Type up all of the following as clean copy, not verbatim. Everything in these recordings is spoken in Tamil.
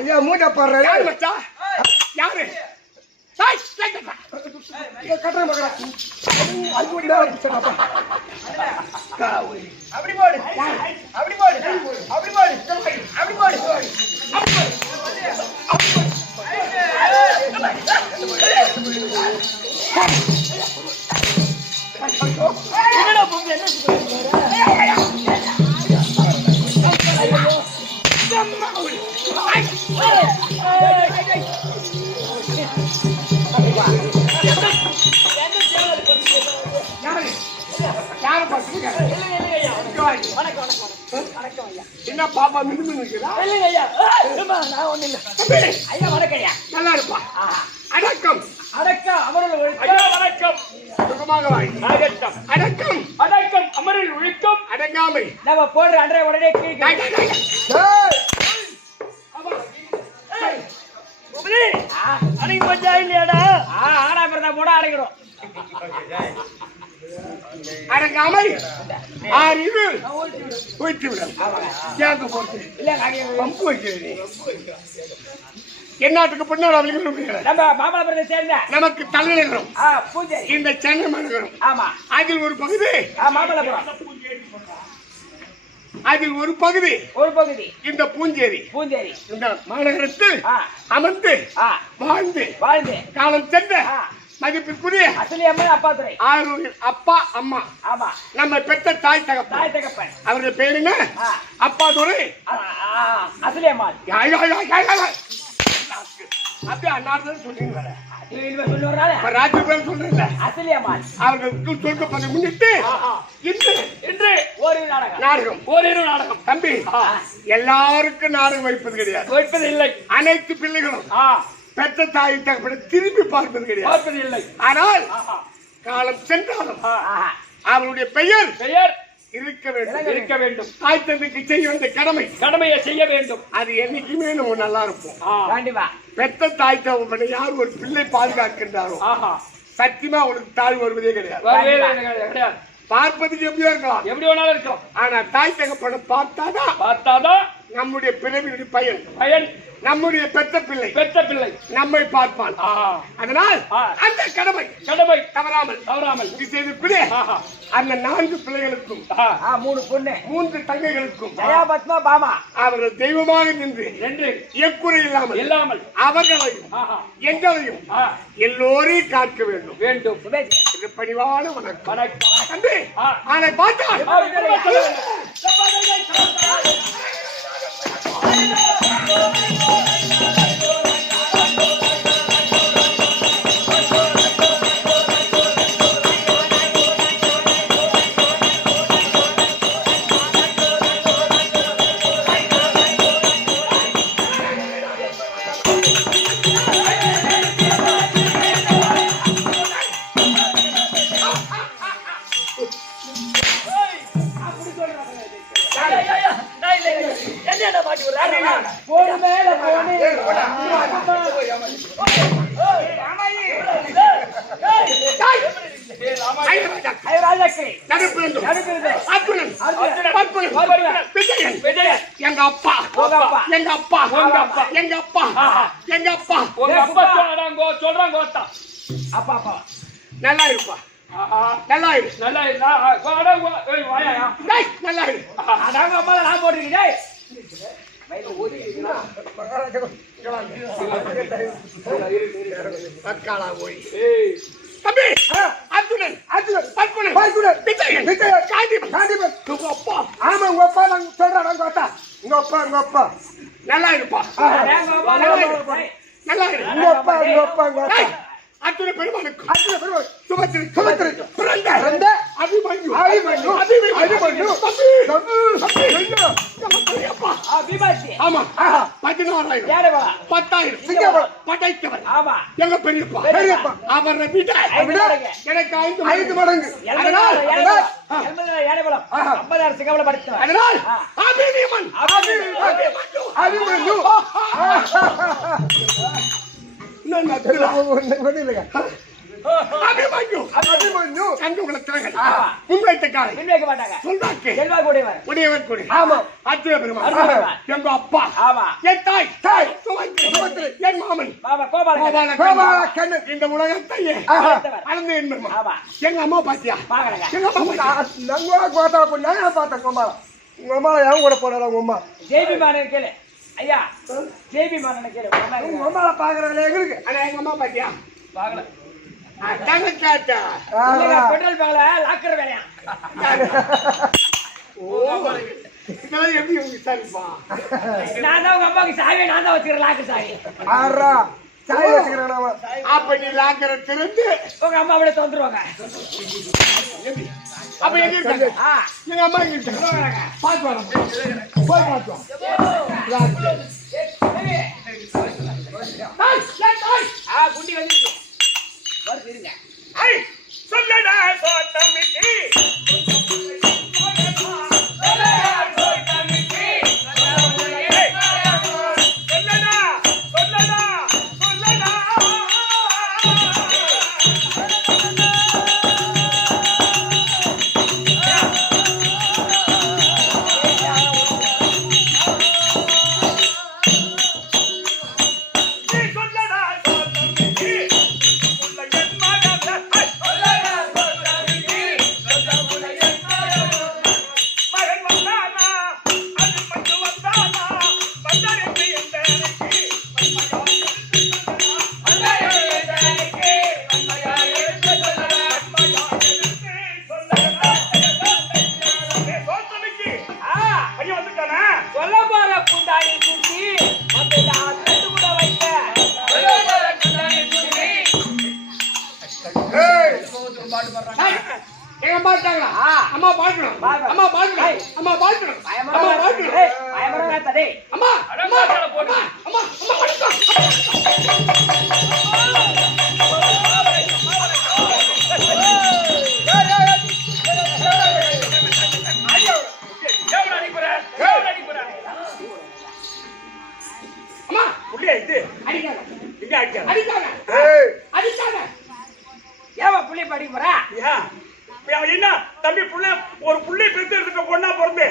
ஐயா மூட்டை பாடுற யாரு மச்சா யாரு கட்டுற மகா அப்படி போடு அப்படி போடு அப்படி போடு அப்படி போடு என்னடா பொங்க என்ன பாப்பா மின்னு நிக்கிறா நான் ஒண்ணு இல்ல ஐயா வணக்கம் ஐயா நல்லா இருப்பா அடக்கம் அடக்கம் அமரில் ஐயா வணக்கம் சுகமாக வாய் அடக்கம் அடக்கம் அமரில் ஒழுக்கம் அடங்காமை நம்ம போடுற அன்றைய உடனே அடங்கி போச்சா இல்லையாடா ஆனா பிறந்தா போட அடைக்கிறோம் அடங்காமை அறிவு போயிட்டு விட கேட்க போட்டு பம்பு வைக்கிறது என்னாட்டுக்கு பின்னாடி நம்ம மாமல்லபுரத்தை சேர்ந்த நமக்கு தலைநகரம் பூஜை இந்த சென்னை மாநகரம். ஆமா அதில் ஒரு பகுதி மாமல்லபுரம், அதில் ஒரு பகுதி இந்த பூஞ்சேரி. இந்த மாநகரத்தில் அமர்ந்து வாழ்ந்து காலம் சென்ற மதிப்பிற்குரிய அசலி அம்மா அப்பா துறை ஆரூரில் அப்பா அம்மா நம்ம பெற்ற தாய் தகப்பன் அவர்கள் பேர் என்ன? அப்பா துறை அசலி அம்மா. அப்படியே அண்ணாதான் சொல்றீங்க அவர்களுக்கு சொல்ல முன்னிட்டு இன்று ஓரிரு நாடகம் தம்பி எல்லாருக்கும் நாடகம் வைப்பது இல்லை. அனைத்து பிள்ளைகளும் பெற்ற தாய் தகப்பனை திரும்பி பார்ப்பது கிடையாது. ஆனால் காலம் சென்றாலும் அவருடைய பெயர் இருக்க வேண்டும். தாய் தந்தைக்கு செய்ய வேண்டிய கடமையை செய்ய வேண்டும். அது என்னைக்குமே நம்ம நல்லா இருப்போம். பெற்ற தாய் தகப்பனை யார் ஒரு பிள்ளை பாதுகாக்கின்றாரோ சத்தியமா அவனுக்கு தாய் வருவதே கிடையாது. பார்ப்பதுக்கு எப்படியோ இருக்கலாம், எப்படி வேணாலும் இருக்கும். ஆனா தாய் தகப்பனை பார்த்தாதான் நம்முடைய பிறவியுடைய பயன் நம்முடைய பெற்ற பிள்ளை நம்மை பார்ப்பான். அதனால் அந்த கடமை தவறாமல் செய்து அந்த 4 பிள்ளைகளுக்கும் 3 பொண்ணு 3 தங்கைகளுக்கும் அவர்கள் தெய்வமாக நின்று எக்குறை இல்லாமல் அவர்களையும் எங்களையும் எல்லோரையும் காக்க வேண்டும். இது பணிவான வணக்கம். ஆனை பார்த்தா நல்லா இருப்பா. நல்லா தம்பி அர்ஜுனன் ஆமா உங்க அப்பா நாங்க சொல்றாங்க. உங்க அப்பா நல்லா இருப்பா. நல்லா இரு. அர்ஜுன பெருமானுக்கு சுபத்திரை பிறந்த அபிமன்யு ஆமா 16,000 10,000 படைத்தவர் எங்க பெரியப்பா அவரை விட எனக்கு 5 மடங்கு. அதனால் அபிமன்யு சங்குகுலத்தினர்கள் முன்வைத்த காலை பின்வைக்க மாட்டாங்க. சொல்றாக்கு செல்வாக்கு உடையவர். உடையவர் கூட ஆமா. அர்ஜுன பெருமாள் அர்ஜுனன். எங்க அப்பா ஆமா. என் தாய் சுமந்திரி என் மாமன் பாபா கோபால கண்ணன் இந்த உலகத்தையே அளந்து என் பெருமாள் ஆமா. எங்க அம்மா பாத்தியா பாக்கறங்க. எங்க அம்மா ஜேபி மாறன் கேளு. ஐயா ஜேபி மாறன் கேளு. எங்க அம்மா பாத்தியா பாக்கல. அதாங்க கேட்டா பெட்ரோல் பாக்கல லாக்கர் வேலையா. இதெல்லாம் எப்படி விசாரிப்பா நான் தான் உங்க அம்மாக்கு சாவி நான் தான் வச்சுக்கிறேன் லாக்கர் சாவி. அப்ப நீ லாக்கரை திறந்து உங்க அம்மா அப்படியே தொந்துருவாங்க. அப்ப எங்க இருக்காங்க எங்க அம்மா எங்க இருக்காங்க பாத்து வரோம் போய் பாத்து குண்டி வந்துச்சு வருங்க. சொல்லடா சோத்தமிக்கு அம்மா பாக்கணும் அம்மா பாக்கணும் அம்மா பாக்கணும் அம்மா பாக்கணும் பயமரங்க தடே அம்மா அம்மா அம்மா அம்மா அம்மா புள்ளியா இது அடிக்காத இங்க அடிக்காத அடிக்காத அடிக்காத ஏவா புள்ளி படி போறா என்ன தம்பி புள்ள ஒரு புள்ளை பெத்து எடுத்துக்க பொண்ணா பிறந்து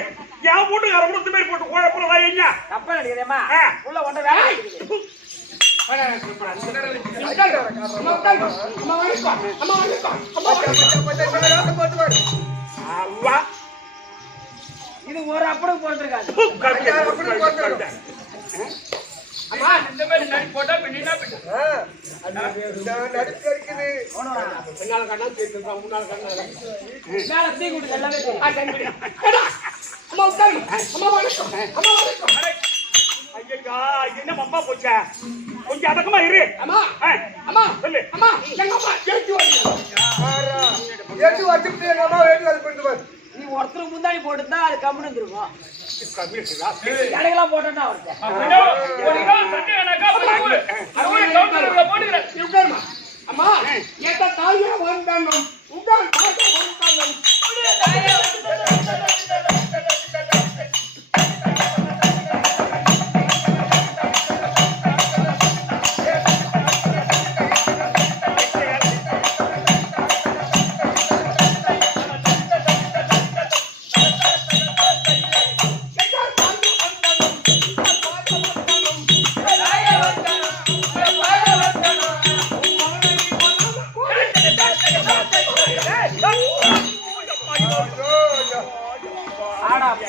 என் வீட்டுக்கார கொடுத்த மாதிரி போட்டு குழப்பறா என்ன தப்பா நினைக்கிறேமா புள்ள ஒண்ட வேலை இது ஒரு அப்படம் போட்டிருக்காது அம்மா இந்த மாதிரி நடி போட்டா பின்னா என்ன பப்பா போச்சா கொஞ்சம் அடக்கமா இரு அம்மா அம்மா சொல்லு அம்மா எங்க அம்மா ஏற்றி வச்சுட்டு எங்க அம்மா வேட்டு அது நீ ஒருத்தருக்கு முந்தாடி போட்டுருந்தா அது கம்முன்னு இருந்திருக்கும் கடைகளாம் போட்டா அம்மா ஏத்த தாயா வந்தாங்க உங்கள் தாத்தா வந்தாங்க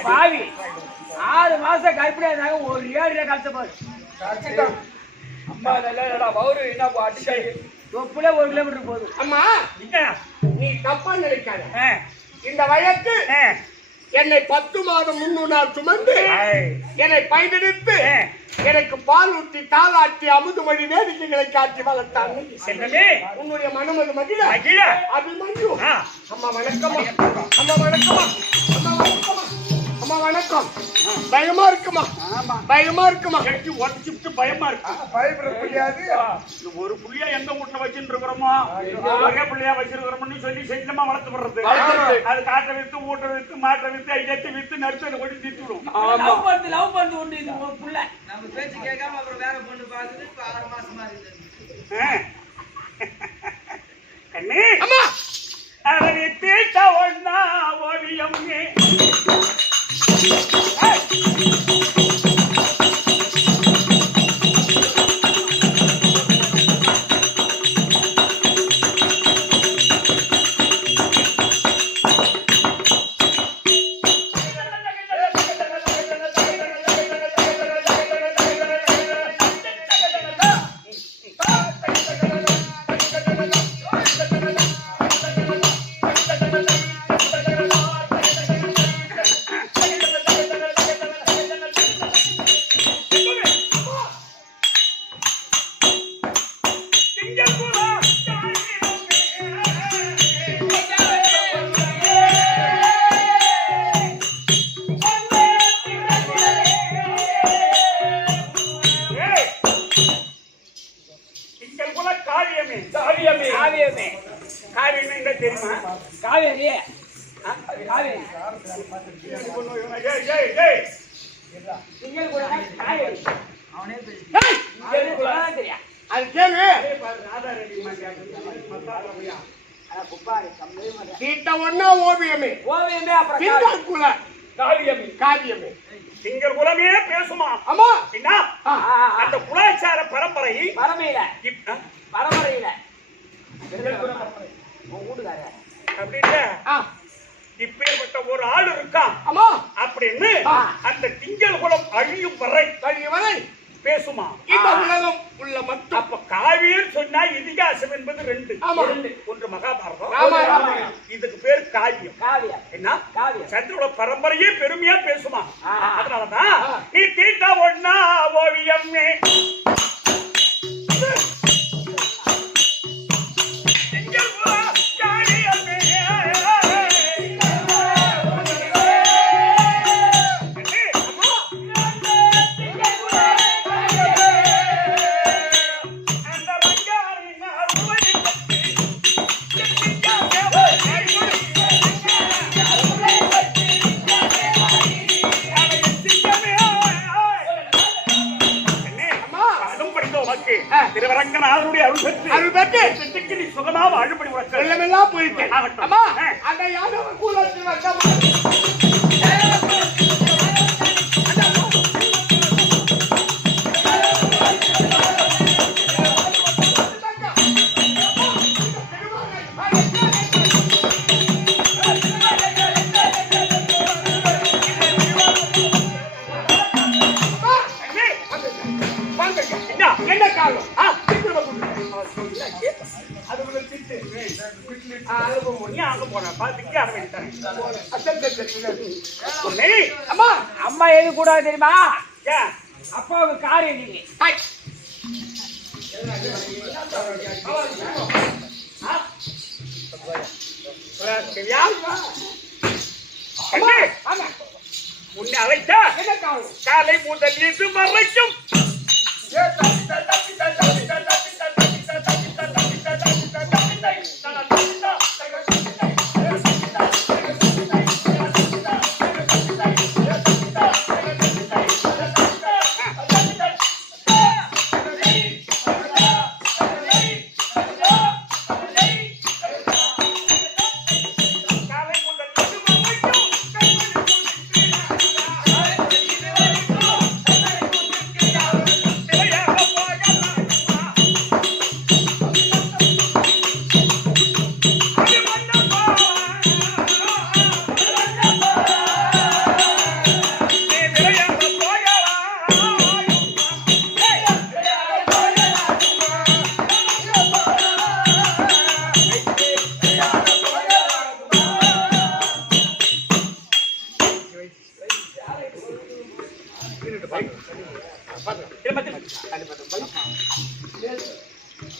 பாவி 6 மாசம் கைப்பிடியா இருந்தாங்க ஒரு ஏடியா கலச்ச பாரு அம்மா இல்லடா பவுரு என்ன அடிச்சாடி தொப்புல 1 கிலோமீட்டர் போகுது அம்மா நீ தப்பா நினைக்காத இந்த வயக்கு என்னை 10 மாதம் 300 நாள் சுமந்து என்னை பயனெடுத்து எனக்கு பால் ஊற்றி தாளாட்டி அமுதுமொழி வேடிக்கைகளை காட்டி வளர்த்தான் உன்னுடைய மனமது மகிழ அபிமன்யு அம்மா வணக்கமா அம்மா வணக்கமா அம்மா வணக்கமா அம்மா வணக்கம் பயமா இருக்குமா பயமா இருக்குமா எனக்கு உடச்சுட்டு பயமா இருக்கு பயப்பட முடியாது ஒரு புள்ளியா எந்த வீட்டுல வச்சுட்டு இருக்கிறோமோ ஒரே புள்ளியா வச்சிருக்கிறோம்னு சொல்லி செஞ்சமா வளர்த்து விடுறது அது காட்ட வித்து ஊட்ட வித்து மாற்ற வித்து ஐயத்து வித்து நடுத்து கொண்டு தீர்த்து விடும் லவ் பண்ணு ஒண்ணு இது புள்ள நம்ம பேச்சு கேட்காம அப்புறம் வேற பொண்ணு பார்த்துட்டு 6 மாசமா இருக்கு கண்ணே அம்மா அரவி தீட்ட ஒண்ணா ஓவியம் தெரியுமா? காவேரி காவேரி அது கேளு. தீட்ட ஒண்ணா ஓவியமே ஓவியமே அப்புறம் திங்கள் குல காவியமே காவியமே திங்கள் குலமே பேசுமா? அம்மா என்ன அந்த குலாச்சார பரம்பரை பரமையில பரம்பரையில அப்படின்னு இப்பேற்பட்ட ஒரு ஆள் இருக்கான் அம்மா அப்படின்னு அந்த திங்கள் குலம் அழியும் வரை பேசுமா? இந்த உலகம் உள்ள மட்டும். அப்ப காவியம் சொன்னா இதிகாசம் என்பது ரெண்டு. ஒன்று மகாபாரதம், இதுக்கு பேர் காவியம். என்ன சந்திரோட பரம்பரையே பெருமையா பேசுமா? அதனாலதான் நீ தீட்டா ஒண்ணா ஓவியம் திருவரங்கநாதனுடைய அருள் பெற்று நீ சுகமா வாழும்படி உனக்கு வெள்ளமெல்லாம் போயிட்டு அம்மா அந்த யாதவ கூலத்தில் என்ன காலம் அம்மா எது கூடாது தெரியுமா? அப்பாவுக்கு காரியம் நீங்க உன்னை அழைத்தா காலை முதல் இது வரைக்கும்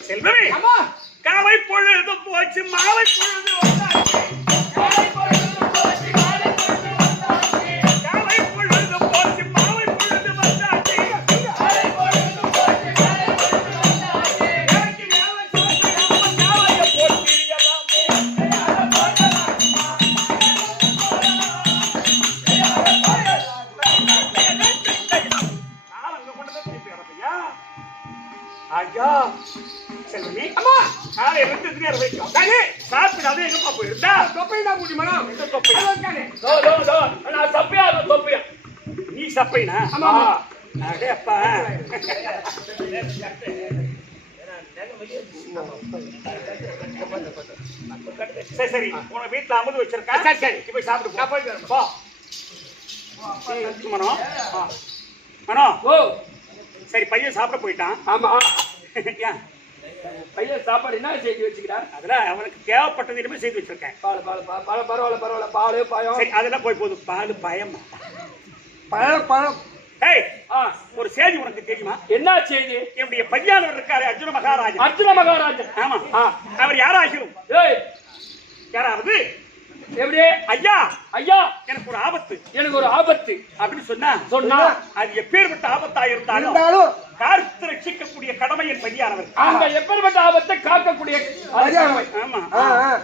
செல்வமே காலை பொழுது போச்சு மாலை பொழுது காலை பொழுது போச்சு மாலை பொழுது வந்தாச்சு ஐயா செல்வமே அம்மா காலை 2 நேரம் வைக்கும் சரி சாப்பிடாத எங்கப்பா போயிருந்தா தொப்பை தான் கூட்டி மனம் எந்த தொப்பை நான் சப்பையா தொப்பையா நீ சப்பைனா ஆமா அடே அப்பா சரி சரி உன வீட்டுல அமுது வச்சிருக்கேன் சரி சரி இப்ப சாப்பிடு நான் போயிட்டு வரேன். போ மனோ மனோ ஓ சரி பையன் சாப்பிட போயிட்டான் ஆமா ஏன்? பையன் சாப்பாடு என்ன செய்து வச்சுக்கிறார் அதுல அவனுக்கு தேவைப்பட்டது இனிமே செய்து வச்சிருக்கேன் பரவாயில்ல பால் பழம் சரி அதெல்லாம் போய் போதும் பால் பயம் பழம் ஏய் ஒரு செய்தி உனக்கு தெரியுமா என்ன செய்தி என்னுடைய பையன் இருக்காரு அர்ஜுன மகாராஜன் அர்ஜுன மகாராஜன் ஆமா அவர் யாராகிரும் ஏய் யாராவது எப்படி ஐயா ஐயா எனக்கு ஒரு ஆபத்து எனக்கு ஒரு ஆபத்து அப்படின்னு சொன்னா அது எப்பேற்பட்ட ஆபத்தா இருந்தாலும் காத்து ரட்சிக்கக்கூடிய கடமை என் பையானவர் அந்த எப்பேற்பட்ட ஆபத்தை காக்கக்கூடிய ஆமா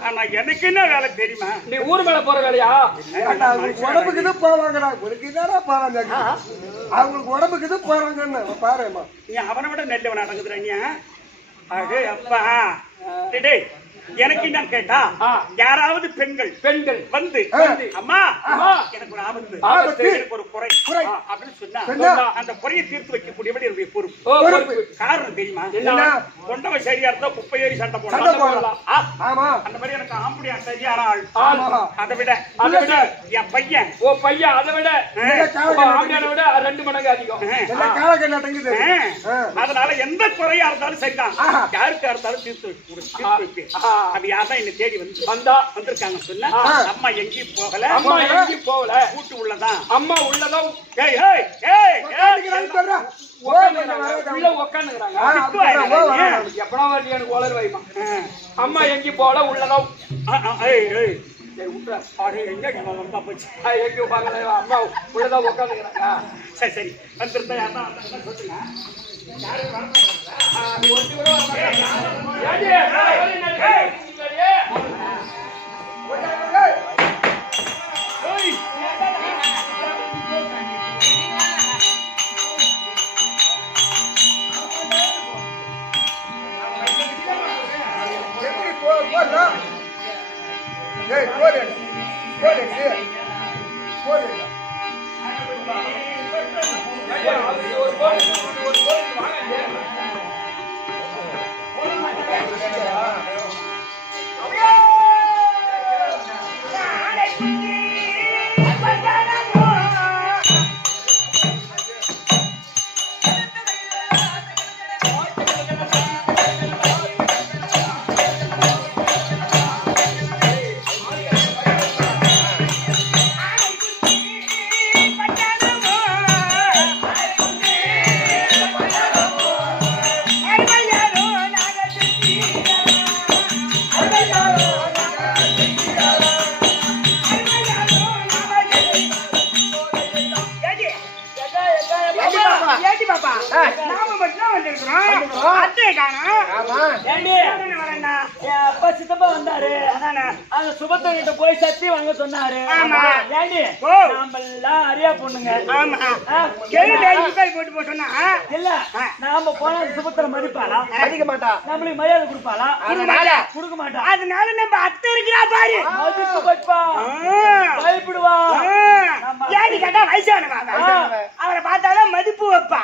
ஆனா எனக்கு என்ன வேலை தெரியுமா நீ ஊர் மேல போற வேலையா உடம்புக்கு இது போவாங்கடா உனக்கு இதானா போறாங்க அவங்களுக்கு உடம்புக்கு இது போறாங்கன்னு பாருமா நீ அவனை விட நல்லவன் நடக்குதுறீங்க அடே அப்பா டேய் எனக்கு என்ன கேட்டா யாராவது பெண்கள் வந்து அம்மா எனக்கு ஒரு ஆபத்து எனக்கு ஒரு குறை அப்படின்னு சொன்னா அந்த குறையை தீர்த்து வைக்கக்கூடியபடி என்னுடைய பொறுப்பு காரணம் தெரியுமா கொண்டவன் சரியா இருந்தா குப்பை ஏறி சண்டை போடலாம் அந்த மாதிரி எனக்கு ஆம்படியா சரியான ஆள் அதை விட என் பையன் அதை விட ஆம்படியான விட 2 மடங்கு அதிகம் அதனால எந்த குறையா இருந்தாலும் சரிதான் யாருக்கா இருந்தாலும் தீர்த்து வைப்பேன் அது யார்தான் என்ன தேடி வந்திருக்காங்க சொன்னா அம்மா எங்கேயும் போகல கூட்டு உள்ளதான் அம்மா உள்ளதான் உள்ள உக்காந்துக்கிறாங்க எப்படா வரலையா எனக்கு உளர் வைமா அம்மா எங்கேயும் போகல உள்ளதான் அம்மா உள்ளதான் உக்காந்துக்கிறாங்க சரி சரி வந்திருந்தா யார்தான் சொல்லுங்க சித்தப்பா வந்தாரு அந்த சுபத்திர போய் சத்தி வாங்க சொன்னாரு நாமெல்லாம் அரியா பொண்ணுங்க போட்டு போ சொன்னா இல்ல நாம போனா சுபத்திர மதிப்பாளா மதிக்க மாட்டா நம்மளுக்கு மரியாதை கொடுப்பாளா கொடுக்க மாட்டா அதனால நம்ம அத்தை இருக்கிறா பாரு மதிப்பு வைப்பா பயப்படுவா ஏடி கேட்டா வயசானவா அவரை பார்த்தாலும் மதிப்பு வைப்பா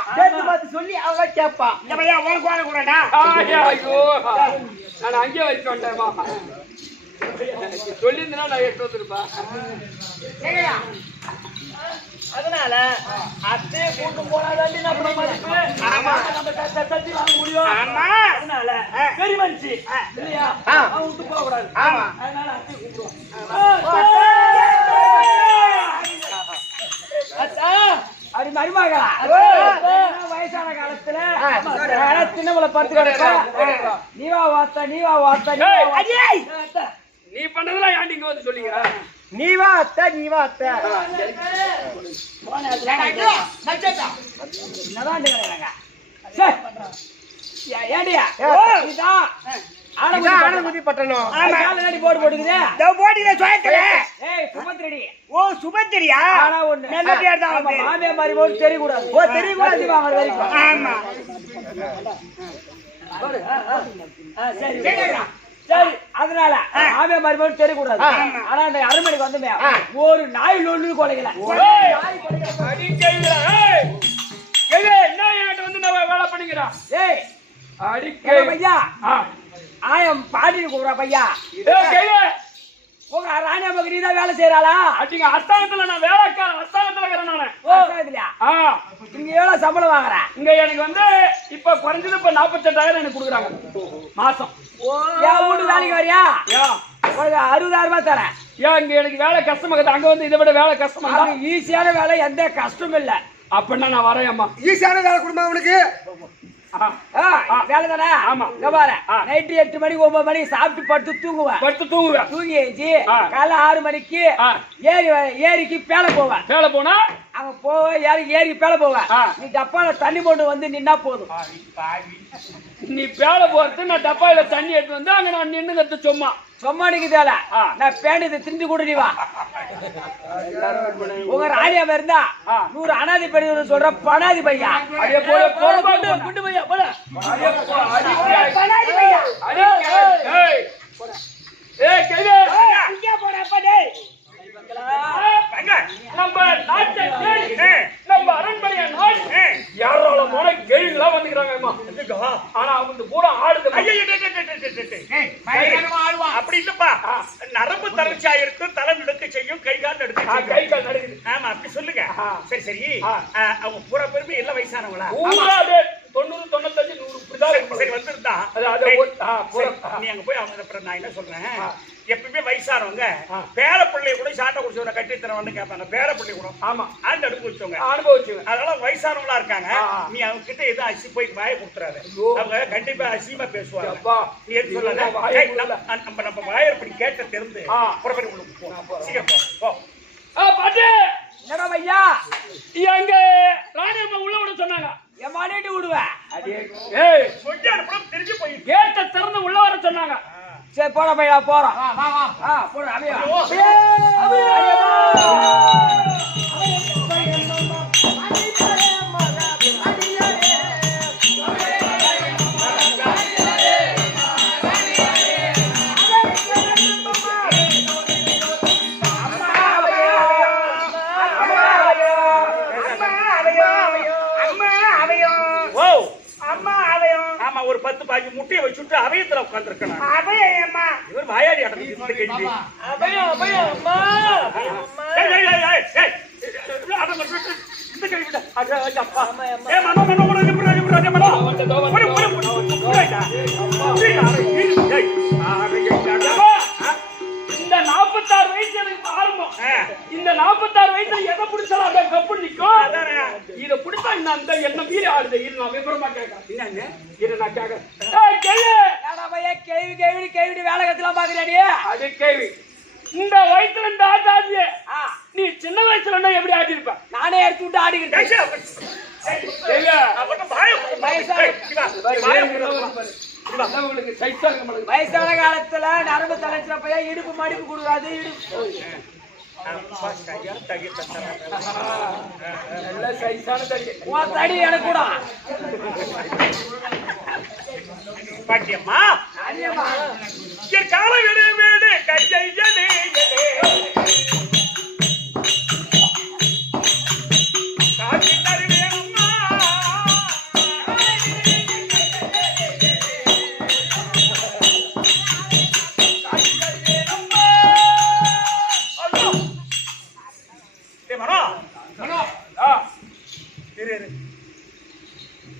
பார்த்து சொல்லி அவ கேட்பா உனக்கு வாழ கூடாடா ஐயோ நான் அங்கேயே வச்சு வந்தேன்மா சொல்லியிருந்தா நான் 8 வந்துருப்பேன் அதனால அத்தையை கூட்டு போனாதாண்டி நம்ம மதிப்பு நம்ம சத்தி வாங்க முடியும் அதனால பெரிய மனுஷி இல்லையா அவன் விட்டு போக கூடாது அதனால அத்தையை கூப்பிடுவோம் அப்படி மருமகளா வயசான காலத்துல சின்னவளை படுத்து கிடக்க நீவா வார்த்தை நீ பண்ணதெல்லாம் ஏன்டி இங்க வந்து சொல்லிக்கிற நீவா அத்தை ஏடியா ஆனகுதி பட்டணம் போட்டு போட்டுக்குதே சுபத்திரடி ஓ சுபத்திரியா மாமே மாதிரி போட்டு தெரியக்கூடாது தெரியக்கூடாது ஆமா சரி சரி, அதனால ஆமே மருமகன் தெரியக்கூடாது. ஆனா அந்த அரண்மனைக்கு வந்துமே ஒரு நாய் ஒண்ணு கொலைக்கல. என்ன என்கிட்ட வந்து நான் வேலை பண்ணிக்கிறேன்? ஏய் அடிக்கை பையா, ஆயம் பாடி கூடுறா பையா. உங்க ராணியா மகன் நீதான் வேலை செய்யறாளா? அடிங்க அஸ்தானத்துல நான் வேலைக்காரன், அஸ்தானத்துல இருக்கிறேன் நானு. இங்க எவ்வளவு சம்பளம் வாங்குற? இங்க எனக்கு வந்து இப்ப குறைஞ்சது இப்ப 48,000 எனக்கு கொடுக்குறாங்க மாசம். என் வீட்டு வேலைக்கு வரியா? ஏன் உனக்கு 60,000 ரூபாய் தரேன். ஏன் இங்க எனக்கு வேலை கஷ்டமா இருக்குது, அங்க வந்து இதை விட வேலை கஷ்டமா இருந்தா? ஈஸியான வேலை, எந்த கஷ்டமும் இல்ல. அப்படின்னா நான் வரேன் அம்மா. ஈஸியான வேலை கொடுமா அவனுக்கு. வேலை தானே? ஆமா. இங்க பாரு, நைட்டு 8 மணிக்கு 9 மணிக்கு சாப்பிட்டு படுத்து தூங்குவேன். தூங்கி எழுச்சி காலை 6 மணிக்கு ஏரிக்கு பேலை போவேன். வேலை போனா அங்க ஏரிக்கு பேலை போவேன். நீ டப்பால தண்ணி போட்டு வந்து நின்னா போதும். நீ வேலை போறது, நான் டப்பாயில தண்ணி எடுத்து வந்து அங்க நான் நின்று கத்து சும்மா சொம்மானிக்கு தேவை. நான் பேண்டு திண்டு கூட நீ வா. உங்க ராணியாம இருந்தா 100 அனாதி படி சொல்ற பணாதி பையா. அதே போல குண்டு பையா போல. பணாதி பையா. ஏய் கைலே இங்க போறப்ப டேய். நம்ம நாட்டை நம்ம அரண்மனையை நாடு யாரோட மோன கேள்விகளா வந்துக்கிறாங்கம்மா. ஆனா அவங்க கூட ஆளுங்க அப்படி இல்லப்பா. நரம்பு தளர்ச்சியா இருக்கு, தலை நடுக்க செய்யும், கை கால் நடக்குது. ஆமா அப்படி சொல்லுங்க. சரி சரி, அவங்க பூரா பெருமை எல்லாம் வயசானவங்களா? 90, 95, 100 இப்படிதான் சரி வந்திருந்தா நீ அங்க போய் அவங்க நான் என்ன சொல்றேன், எப்பவுமே வயசானவங்க பேர பிள்ளை கூட சாட்டை குடிச்சவங்க கட்டி தரவன்னு கேட்பாங்க. பேர பிள்ளை கூட ஆமா ஆண்டு அனுபவிச்சவங்க அனுபவிச்சுங்க. அதனால வயசானவங்களா இருக்காங்க. நீ அவங்க கிட்ட எதுவும் அசி போய் வாய கொடுத்துறாரு. அவங்க கண்டிப்பா அசியமா பேசுவாங்க. நீ எது சொல்லாத, நம்ம வாயப்படி கேட்ட தெரிந்து புறப்படி கொடுப்போம். சீக்கிரம் போ. பாட்டு என்னடா பையா, எங்க ராணி அம்மா உள்ள விட சொன்னாங்க. என் மானிட்டு விடுவேன். ஏய் சொல்லி அனுப்பணும், தெரிஞ்சு போய் கேட்ட திறந்து உள்ள வர சொன்னாங்க. சரி போட பையா போறோம். போட அவையா ஒரு 10 பாக்கி முட்டையை வச்சுட்டு அவையத்துல உட்கார்ந்துருக்கணும். இவர் வாயாடி அடங்கிட்டு இந்த 46 வயசு எனக்கு ஆரம்பம். இந்த 46 வயசுல எதை பிடிச்சாலும் அதான் கப்பு நிக்கும். இதை பிடிச்சா இந்த என்ன மீறி ஆடுது. இது நான் விபரமா கேட்கறேன். இதை நான் கேட்கறேன். கேள்வி வேலை கத்துலாம் பாக்குறியா? அது கேள்வி. இந்த வயசுல இந்த ஆட்டாதிய நீ சின்ன வயசுல என்ன எப்படி ஆடிருப்ப? நானே எடுத்து விட்டு ஆடிக்கிட்டேன். வயசான காலத்துல நரம்பு தலைச்சில போய் இடுப்பு மடிப்பு கொடுக்காது. தடி எனக்கு கூட பாட்டியம்மா கால வீடு வீடு கையை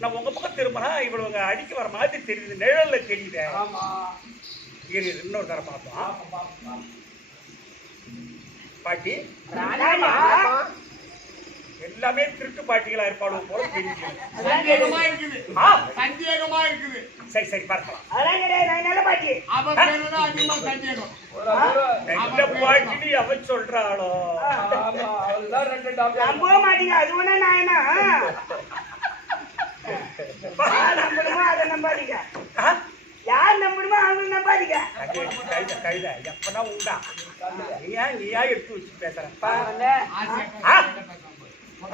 நான் உங்க பக்கம் திரும்பினா இவ்வளவு அடிக்க வர மாதிரி தெரியுது, நிழல்ல தெரியுது. இன்னொரு தரம் பார்ப்போம். பாட்டி எல்லாமே திருட்டு பாட்டிகளா இருப்பாளோ போல தெரியுது. சரி சரி பார்க்கலாம். பாட்டி அவ சொல்றாளோ நம்ப மாட்டீங்க. அது ஒண்ணு நாயனா நம்பணுமோ அதை நம்பாதீங்க. யார் நம்பணுமோ அவங்க நம்பாதீங்க. கழுத எப்பனா உண்டா நீயா எடுத்து வச்சு பேசுற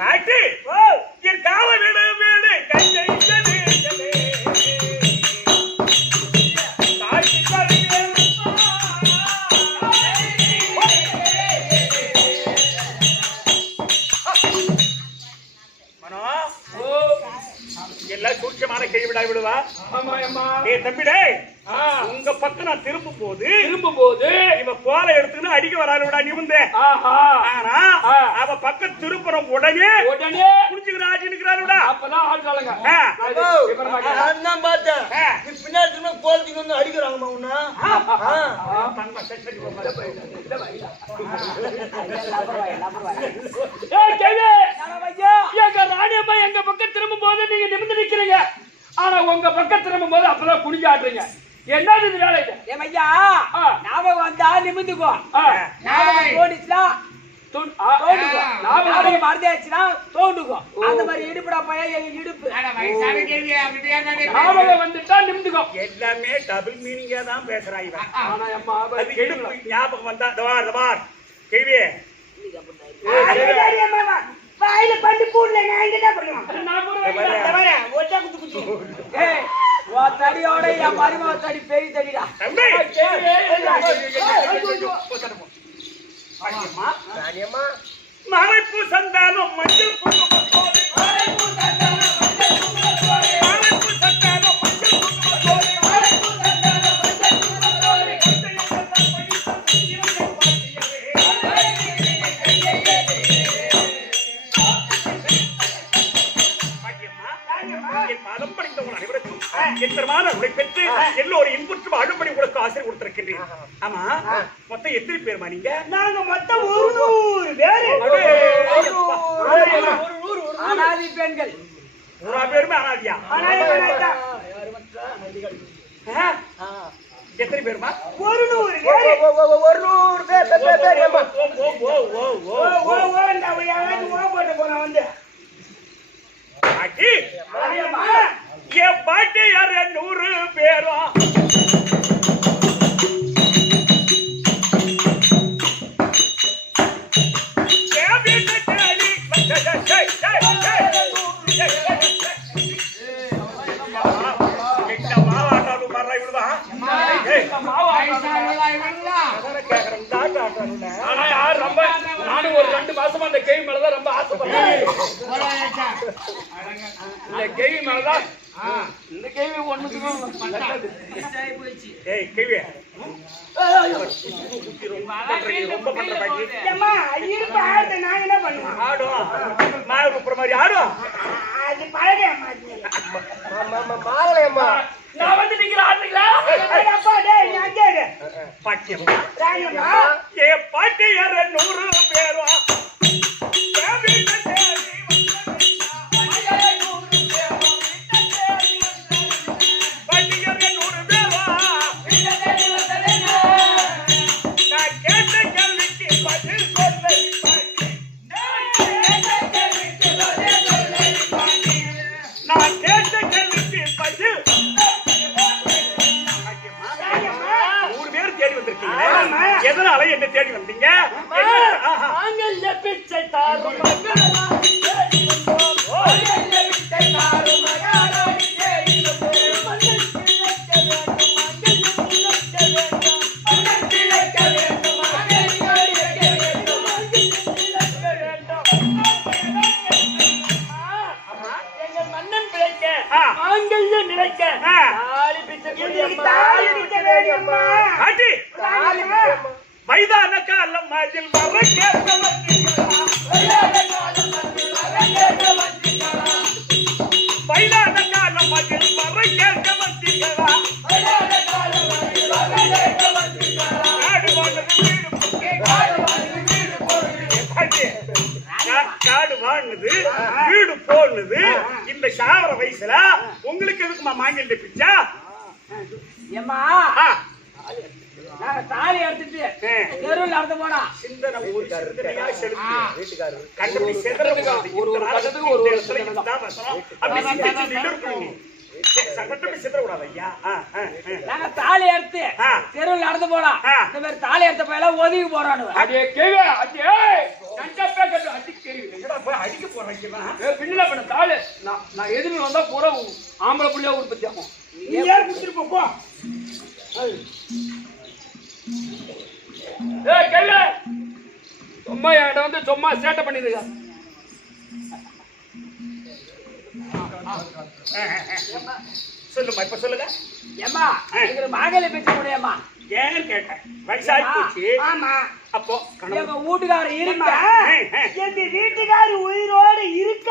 பாட்டி. என் கால வீடு வீடு கையை எல்லாம் சூட்சமான கை விடா விடுவா. ஆமா அம்மா. ஏய் தம்பிடே, உங்க பக்கம் நான் திரும்பும் போது இவ கோலை எடுத்துன்னு அடிக்க வராளுடா நிமிந்தே. ஆனா அவ பக்கம் திருப்புறம் உடனே குடிச்சுக்கிறாச்சு நிக்கிறாளுடா. அப்பதான் ஆள்றாளுங்க. நான் பார்த்தேன். பின்னாடி திரும்ப கோலத்துக்கு வந்து அடிக்கிறாங்கம்மா உன்ன. ராணியம்மா எங்க பக்கம் திரும்பும் போது நீங்க நிமிர்ந்து நிக்கிறீங்க. ஆனா உங்க பக்கம் திரும்பும் போது அப்பதான் குடிஞ்சாடுறீங்க. என்னது இது வேலை? ஐயா ஞாபகம் வந்தா நிமிந்துக்கோ. ஞாபகம் போனிச்சுனா மறந்தாச்சுன்னா தோண்டுக்கோ. அந்த மாதிரி இடுப்புடா பையன் எங்க இடுப்பு. ஞாபகம் வந்துட்டா நிமிந்துக்கோ. எல்லாமே டபுள் மீனிங்கா தான் பேசுறாங்க. ஆனா அம்மா அது இடுப்பு ஞாபகம் வந்தா தவார் கேள்வி வாயில பண்டு கூடல நான் இங்க தான் பண்ணுவேன். நான் போறேன். ஒட்டா குத்து குத்து. ஏய் வா தடியோட யா மரிமா தடி பெரிய தடிடா. தம்பி ராணியம்மா மறைப்பு சந்தானம் மஞ்சள் குங்குமம் போலே. மறைப்பு சந்தானம் மஞ்சள் குங்குமம் போலே. மறைப்பு சந்தானம் மஞ்சள் குங்குமம் போலே. மறைப்பு சந்தானம் மஞ்சள் குங்குமம் போலே. பாதம் படித்தவங்க அனைவருக்கும் எத்தனமான உடை பெற்று எல்லோரும் இன்புற்று அழுபடி உங்களுக்கு ஆசிரியர் கொடுத்திருக்கின்றேன். ஆமா மொத்தம் எத்தனை பேருமா நீங்க? நாங்க மொத்தம் 100 பேர். அனாதி பெண்கள் 100 பேருமே அனாதியா? எத்தனை பேருமா? 100 பேர். என் பாட்டி யாரு 100 பேரும் நானும் ஒரு 2 மாசமா அந்த கேள்வி மேலதான் ரொம்ப ஆசைப்படுறேன். இந்த கேள்வி மேலதான் இந்த கேள்வி ஒண்ணுக்கும் ரொம்ப பண்ற பாட்டி நான் என்ன பண்ணுவேன்? ஆடும் மாறுப்புற மாதிரி ஆடும். அது பழகே மாறலையம்மா. நான் வந்து நீங்க ஆடுறீங்களா? பாட்டியம்மா என் பாட்டி யாரு 100 பேரும் எதனால என்ன தேடி வந்தீங்க? பிச்சை தாரும் மைதான காலம் மதில் வர கேட்க மைதான காலம் மதில் வர கேட்க வந்தீங்களா? காடு வாங்குது வீடு போடுது. இந்த சாவர வயசுல உங்களுக்கு எதுக்குமா மாங்கல்ல பிச்சா? நாங்க தாலி எடுத்துட்டு தெருவில் நடந்து போனா சிந்தனை ஒரு சிந்தனையா செலுத்து. கண்டுபிடி செதறதுக்கு ஒரு கட்டத்துக்கு ஒரு நாங்க தாலி எடுத்து தெருவில் நடந்து போனா இந்த மாதிரி தாலி எடுத்த பையல ஒதுங்கி போறானு. அடியே கேள்வி அடியே நஞ்சப்பே கட்டு அடி கேள்வி அடிக்க போறேன். பின்னல பண்ண தாலி நான் எதிர்த்து வந்தா பூரா ஆம்பளை புள்ளியா உற்பத்தி ஆகும். நீ யார் குடுத்துட்டு போ. கேள்வி சும்மா என்கிட்ட வந்து சும்மா சேட்டை பண்ணிருக்க. சொல்லுமா இப்ப சொல்லுங்க. ஏம்மா எங்க மாங்கல்ய பேச முடியாமா? ஏன்னு கேட்டேன். வயசாகி போச்சு. ஆமா. அப்போ எங்க வீட்டுக்காரர் இருமா, எங்க வீட்டுக்காரி உயிரோடு இருக்க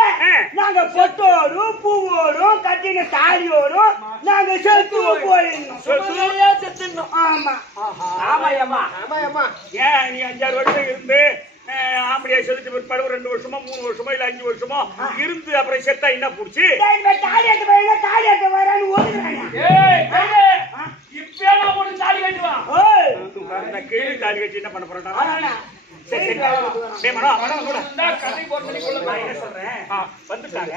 நாங்க பொட்டோடும் பூவோடும் கட்டின தாலியோடும் நாங்க செத்து போயிடணும். செத்துடணும். ஆமா ஆமா ஏம்மா. ஏன் நீ 5-6 வருஷம் இருந்து ஆம்படியா செலுத்தி பிற்பாடு 2 வருஷமோ 3 வருஷமோ இல்ல 5 வருஷமோ இருந்து அப்புறம் செத்தா என்ன புடிச்சு தாலியாட்டு போயில தாலியாட்டு வரான்னு ஓடுறாங்க. இப்ப நான் போட்டு தாலி கட்டுவான். கீழே தாலி கட்டி என்ன பண்ண போறான்? சரி சரி டேய் மனோ கதை போட்டு நான் என்ன சொல்றேன், வந்துட்டாங்க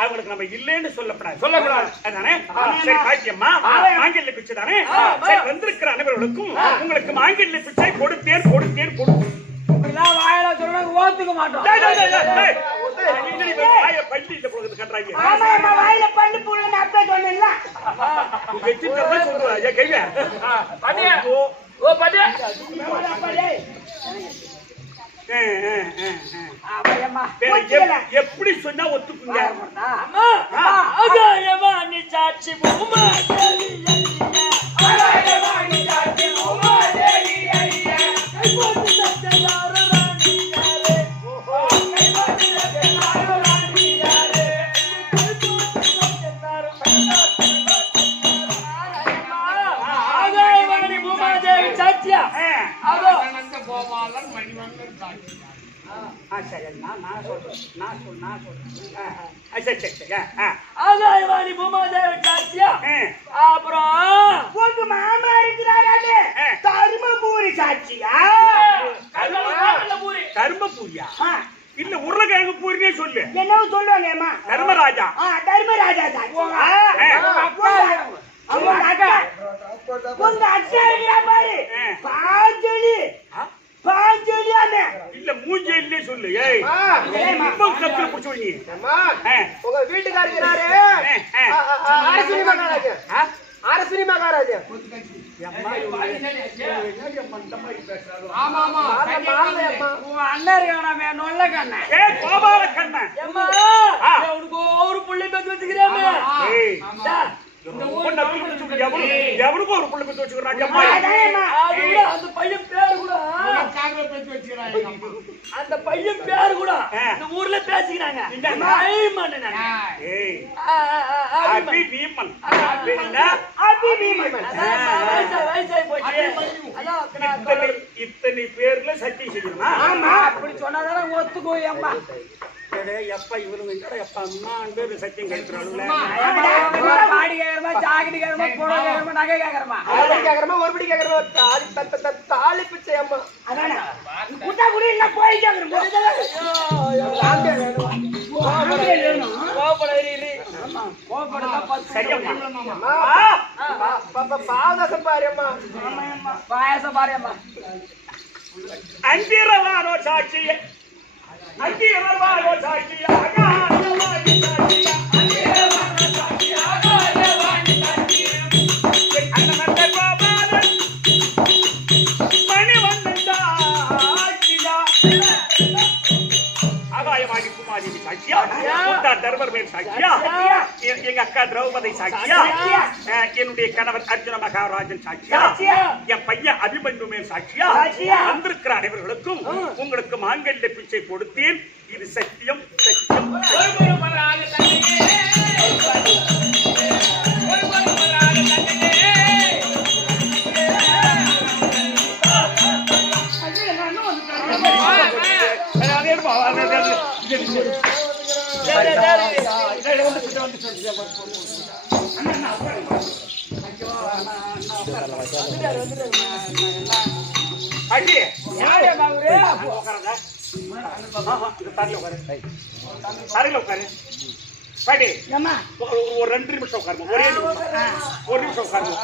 அவங்களுக்கு நம்ம இல்லைன்னு சொல்லக்கூடாது அதானே? சரி பாக்கியம்மா மாங்கல்ய பிச்சை தானே? சரி வந்திருக்கிற அனைவர்களுக்கும் உங்களுக்கு மாங்கல்ய பிச்சை கொடுத்தேன். இப்படிலாம் வாயில சொன்னா ஓத்துக்க மாட்டோம். பள்ளியில போகிறது கட்டுறாங்க. ஆமா அம்மா வாயில பண்ணி புள்ளன்னு அப்பா சொன்னேன்ல. எப்படி சொன்னா ஒத்துக்குங்க? நீ சாட்சி ஆகாயவாணி பூமாதேவி சாட்சியா? அப்புறம் உங்க மாமா இருக்கிறாரு தருமபுரி சாட்சியா? தர்மபுரியா இல்ல உருளைக்கிழங்கு பூரினே சொல்லு. என்ன சொல்லுவாங்க அம்மா? தர்மராஜா. தர்மராஜா சாட்சி. உங்க அக்கா இருக்கிறா பாரு பாஞ்சலி இல்ல மூஞ்சே சொல்லு. ஏய் கத்துல புடிச்சு நீ உங்க வீட்டுக்காரரு அரசினி மகாராஜா. அண்ணன் இருக்கானே நொல்ல கண்ண கோபால கண்ணன் உனக்கு ஒரு புள்ளி பத்தி வச்சுக்கிறேன். எவனுக்கு ஒரு புள்ளி பத்தி வச்சுக்கிறான். அந்த பையன் பேரு கூட இந்த ஊர்ல பேசிக்கிறாங்க. இத்தனை பேர்ல சத்தியம் செய்யணுமா? அப்படி சொன்னாதான் ஒத்துக்கோ. அம்மா எப்ப இவனுங்க எப்ப அம்மா சத்தியம் கேட்கிறாள். பாடி கேக்குறமா, ஜாக்கெட் கேக்குறமா, புடவை கேக்குறமா, நகை கேக்குறமா, ஒருபடி கேக்குறமா, தாலி பிச்சை அம்மா. அதானே குட்டா குடி இல்ல போய் கேக்குறோம். பாதசம் பாரியம்மா, பாயசம் பாரியம்மா. அந்திரவானோ சாட்சிய அந்திரவானோ சாட்சிய அகாரவாணி சாட்சிய அந்திரவானோ சாட்சிய அகாரவாணி சாட்சிய அன்னமந்த கோபாலன் மணிவண்ணன் சாட்சியா ஆகாயவாணி குமாரி சாட்சியா முத்தா தர்மர்மேல் சாட்சியா எங்க அக்கா திரௌபதி சாட்சியா என்னுடைய கணவர் அர்ஜுன மகாராஜன் சாட்சியா என் பையன் அபிமன்யு மேல் சாட்சியா வந்திருக்கிற அனைவர்களுக்கும் உங்களுக்கு மாங்கல்ய பிச்சை கொடுத்தேன். இது சத்தியம் சத்தியம். ஒரு 2 நிமிஷம் உட்காருங்க. ஒரு நிமிஷம் உட்காருங்க.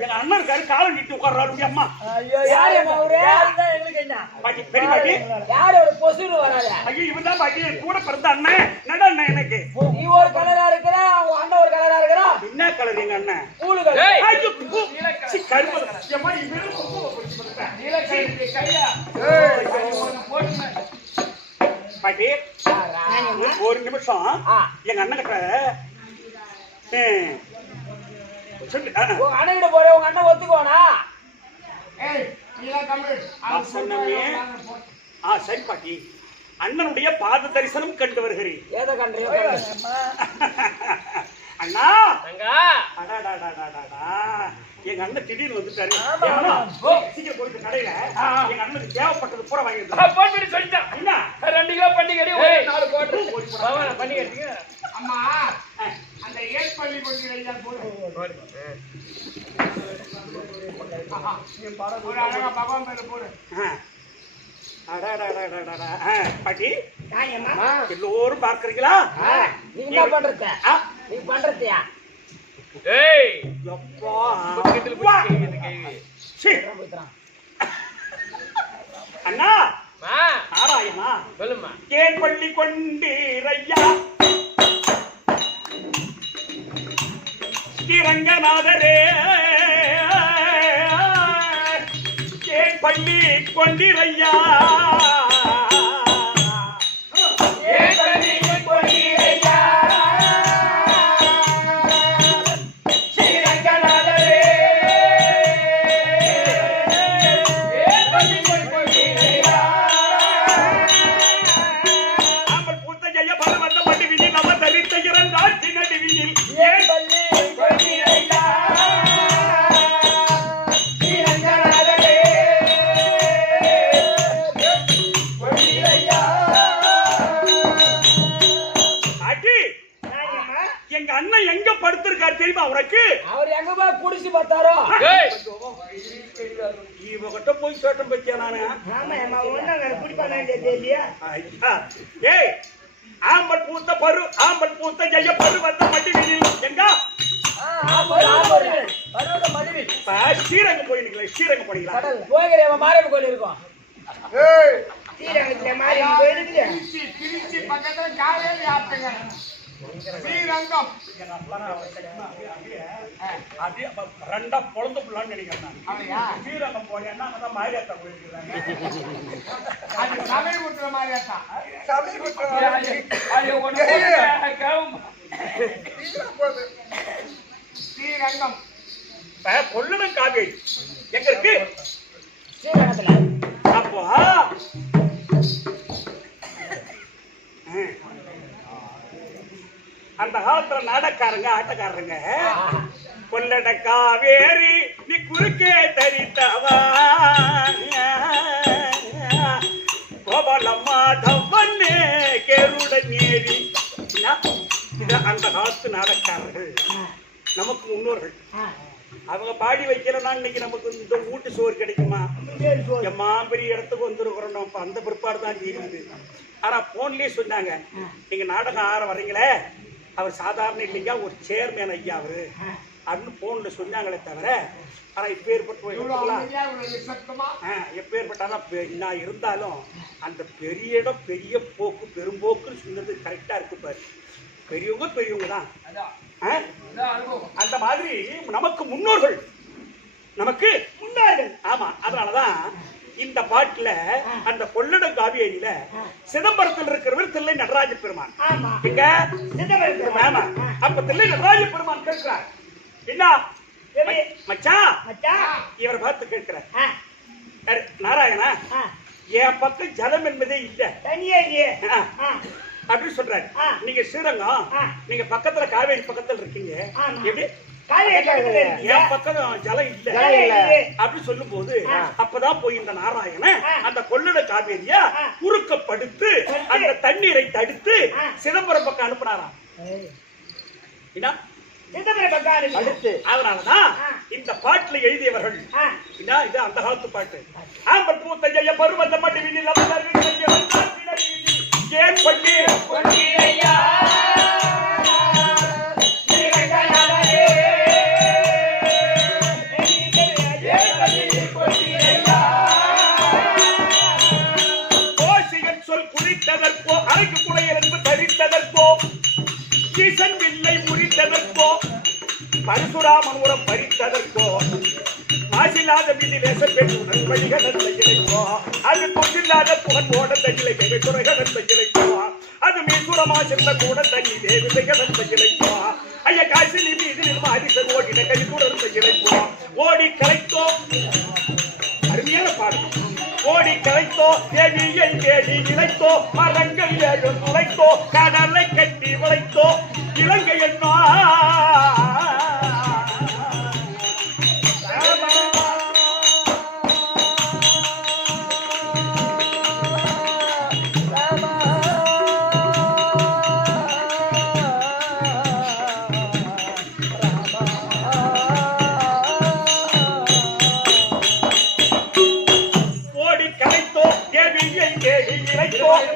எங்க அண்ணன் இருக்காரு காலை நீட்டி உட்கார்றாரு அம்மா ஐயோ யாரு அவரு யாருதான் எங்களுக்கு என்ன பாட்டி பெரிய பாட்டி யாரு ஒரு பொசுன்னு வராத ஐயோ இவன் தான் பாட்டி கூட பிறந்த அண்ணன் நட அண்ணன் எனக்கு நீ ஒரு கலரா இருக்கிற உன் அண்ணன் ஒரு கலரா இருக்கிறா என்ன கலர் எங்க அண்ணன் கூலு கலர் ஐயோ கருப்பு அம்மா இவன் கையா பாட்டி ஒரு நிமிஷம் எங்க அண்ணன் கிட்ட சொல்லு உங்க அண்ணன் கிட்ட போற உங்க அண்ணன் ஒத்துக்குவானா சரி பாட்டி அண்ணனுடைய பாத தரிசனம் கண்டு வருகிறேன் ஏதோ கண்றியோ அண்ணா எங்க அண்ணன் திடீர்னு வந்துட்டாரு சீக்கிரம் போயிட்டு கடையில எங்க அண்ணனுக்கு தேவைப்பட்டது பூரா வாங்கி போட்டு சொல்லிட்டான் என்ன 2 கிலோ பண்டிகை 4 கோட்டை பண்டிகை அம்மா அந்த ஏற்பள்ளி கொண்டு ஐயா போடு ஒரு அழகா பகவான் பேர போடு பாட்டி எல்லோரும் பார்க்கறீங்களா நீ என்ன பண்றத நீ பண்றதையா ஏய் எப்பா அண்ணா நாராயணா சொல்லுமா ஏன் பள்ளி கொண்டீரையா ஸ்ரீரங்கநாதரே ஏன் பள்ளி கொண்டீரையா எங்க அண்ணன் எங்க படுத்திருக்காரு தெரியுமா அவருக்கு அவர் எங்க போய் புடிச்சு பார்த்தாரோ இவகிட்ட போய் சோட்டம் பத்தியா நானு ஏய் ஆம்பல் பூத்த பரு ஆம்பல் பூத்த ஜெய பரு வந்த மடிவில் எங்க ஸ்ரீரங்கம் போயிருக்கீங்களா ஸ்ரீரங்கம் போனீங்களா போகிறேன் மாரியம்மன் கோயில் இருக்கும் திருச்சி பக்கத்துல காலையில ஆத்துங்க ஸ்ரீரங்கம் ரெண்டா பொழந்து புள்ளான்னு நினைக்கிறேன் ஸ்ரீரங்கம் போனேன்னா அங்கதான் மாரியாத்தா போயிருக்கிறாங்க அது சமயபுத்திர மாரியாத்தா ஸ்ரீரங்கம் கொள்ளணும் காவேரி எங்க இருக்கு ஸ்ரீரங்கத்துல அப்போ அந்த காலத்துல நாடக்காரங்க ஆட்டக்காரங்க கொள்ளட காவேரி நீ குறுக்கே தரித்தவா கோபாலம்மா தவன்னே கேருட நேரி இது அந்த காலத்து நாடக்காரர்கள் நமக்கு முன்னோர்கள் அவங்க பாடி வைக்கிறனா இன்னைக்கு நமக்கு இந்த வீட்டு சோறு கிடைக்குமா எம்மா பெரிய இடத்துக்கு வந்துருக்கிறோம் நம்ம அந்த பிற்பாடு தான் தெரியுது ஆனா போன்லயே சொன்னாங்க நீங்க நாடகம் ஆற வர்றீங்களே அவர் சாதாரண இல்லையா ஒரு சேர்மேன் ஐயா அவரு அப்படின்னு போன்ல சொன்னாங்களே தவிர ஆனா எப்பேற்பட்டாதான் நான் இருந்தாலும் அந்த பெரிய இடம் பெரிய போக்கு பெரும்போக்குன்னு சொன்னது கரெக்டா இருக்கு பாரு பெரியவங்க தான் அந்த மாதிரி நமக்கு முன்னோர்கள் ஆமா அதனாலதான் இந்த பாட்டுல அந்த கொள்ளட காவேரியில சிதம்பரத்தில் இருக்கிறவர் தில்லை நடராஜ பெருமான் அப்ப தில்லை நடராஜ பெருமான் கேட்கிறார் என்ன மச்சான் இவரை பார்த்து கேட்கிறார் நாராயணா என் பக்கம் ஜலம் என்பதே இல்ல அப்படி சொல்றாரு நீங்க ஸ்ரீரங்கம் நீங்க பக்கத்துல காவேரி பக்கத்துல இருக்கீங்க எப்படி என் பக்கம் ஜலம் இல்ல அப்படி சொல்லும் போது அப்பதான் போய் இந்த நாராயணன் அந்த கொள்ளட காவேரியா குறுக்கப்படுத்து அந்த தண்ணீரை தடுத்து சிதம்பரம் பக்கம் அனுப்புனாராம் அதனாலதான் இந்த பாட்டுல எழுதியவர்கள் இது அந்த காலத்து பாட்டு ஆம்பல் பூத்த ஜெய பருவந்த மட்டி வீதியில் ஏன் பண்ணி ஈசன் வில்லை முறித்ததற்கோ பரசுராமன் உரம் பறித்ததற்கோ மாசில்லாத வீட்டில் பேசுடன் வழிகடன் இழைப்போ அது பொங்கில்லாத புகன் ஓட தண்ணிலை குறைகடன் இழைப்போ அது மீசுரமா செல்ல கூட தண்ணி தேவிதைகடன் இழைப்போ ஐயா காசி நீ மீது மாறிசர் ஓடின கை தொடர்ந்து இழைப்போ ஓடி கலைத்தோ அருமையான பாடல் ஓடி கலைத்தோ தேவியை தேடி இழைத்தோ மரங்கள் ஏழு துளைத்தோ கடலை கட்டி விளைத்தோ இலங்கை என்ன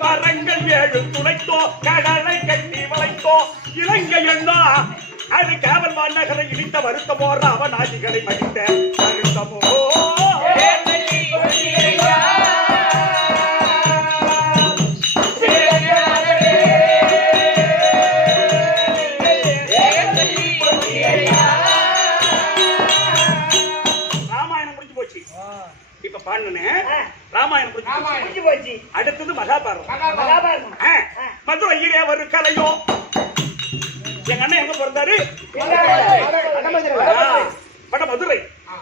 மரங்கள் ஏழு துளைத்தோ கடலை கட்டி வளைத்தோ இலங்கை எண்ணா அது கேவல் மாநகரை இடித்த வருத்தமோ ராவணாதிகளை மடித்த வருத்தமோ ராமாயணம் முடிஞ்சு போச்சு. இப்ப பாடுனே ராமாயணம் முடிஞ்சு போச்சு. அடுத்தது மகாபாரதம். மதுரையிலே ஒரு கலையோ எங்க அண்ணன் எங்க பிறந்தாரு வடமதுரை.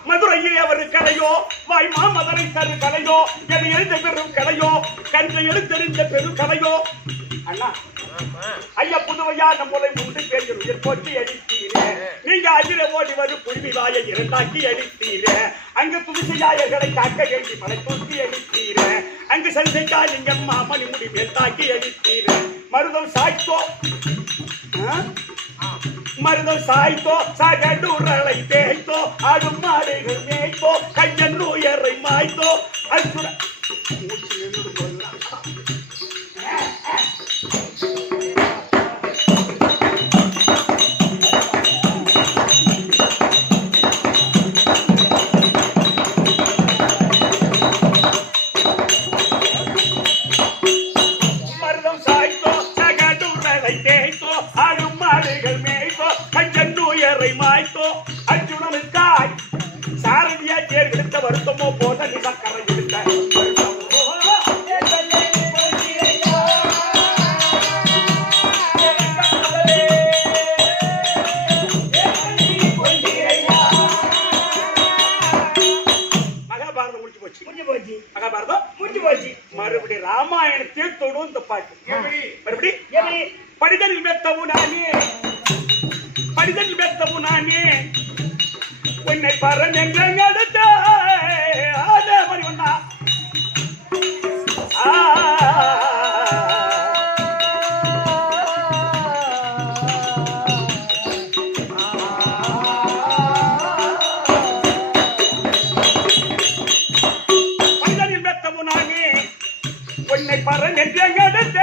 மதுரையிலே ஒரு கலையோ வாய்மா மதுரை தரு கலையோ எது எழுந்த பெரும் கலையோ கன்று எழுத்தெறிந்த பெரும் கலையோ அண்ணா ஐயா புதுவையா நம்மளை உண்டு பேர் போட்டி அடித்தீரே நீங்க அகில ஓடி வரும் புரிவிவாயை இரண்டாக்கி அடித்தீரே அங்கு புதுசையாயர்களை காக்க வேண்டி மலை தூக்கி அடித்தீரே அங்கு சந்தைக்கா நீங்க மாமணி முடி மேல் தாக்கி அடித்தீரே மருதம் சாய்த்தோ மருதம் சாய்த்தோ சகடூரலை தேய்த்தோ ஆடும் மாடுகள் மேய்த்தோ கஞ்சன் நோயரை மாய்த்தோ அசுர அர்ஜுனனுக்காய் சாரதியா தேர் எடுத்த வருத்தமோ போத நிலக்கரை எடுத்த மகாபாரதம் முடிஞ்சு போச்சு. மகாபாரதம் முடிஞ்சு போச்சு. மறுபடியும் ராமாயணத்தில் தொடும் இந்த பாட்டு. மறுபடி படிதனில் மெத்தவும் நானே உன்னை பரஞ்செங்க அடுத்த அதே மாதிரி ஒண்ணா படிதனில் மெத்தவும் நானே உன்னை பரஞ்செங்க அடுத்த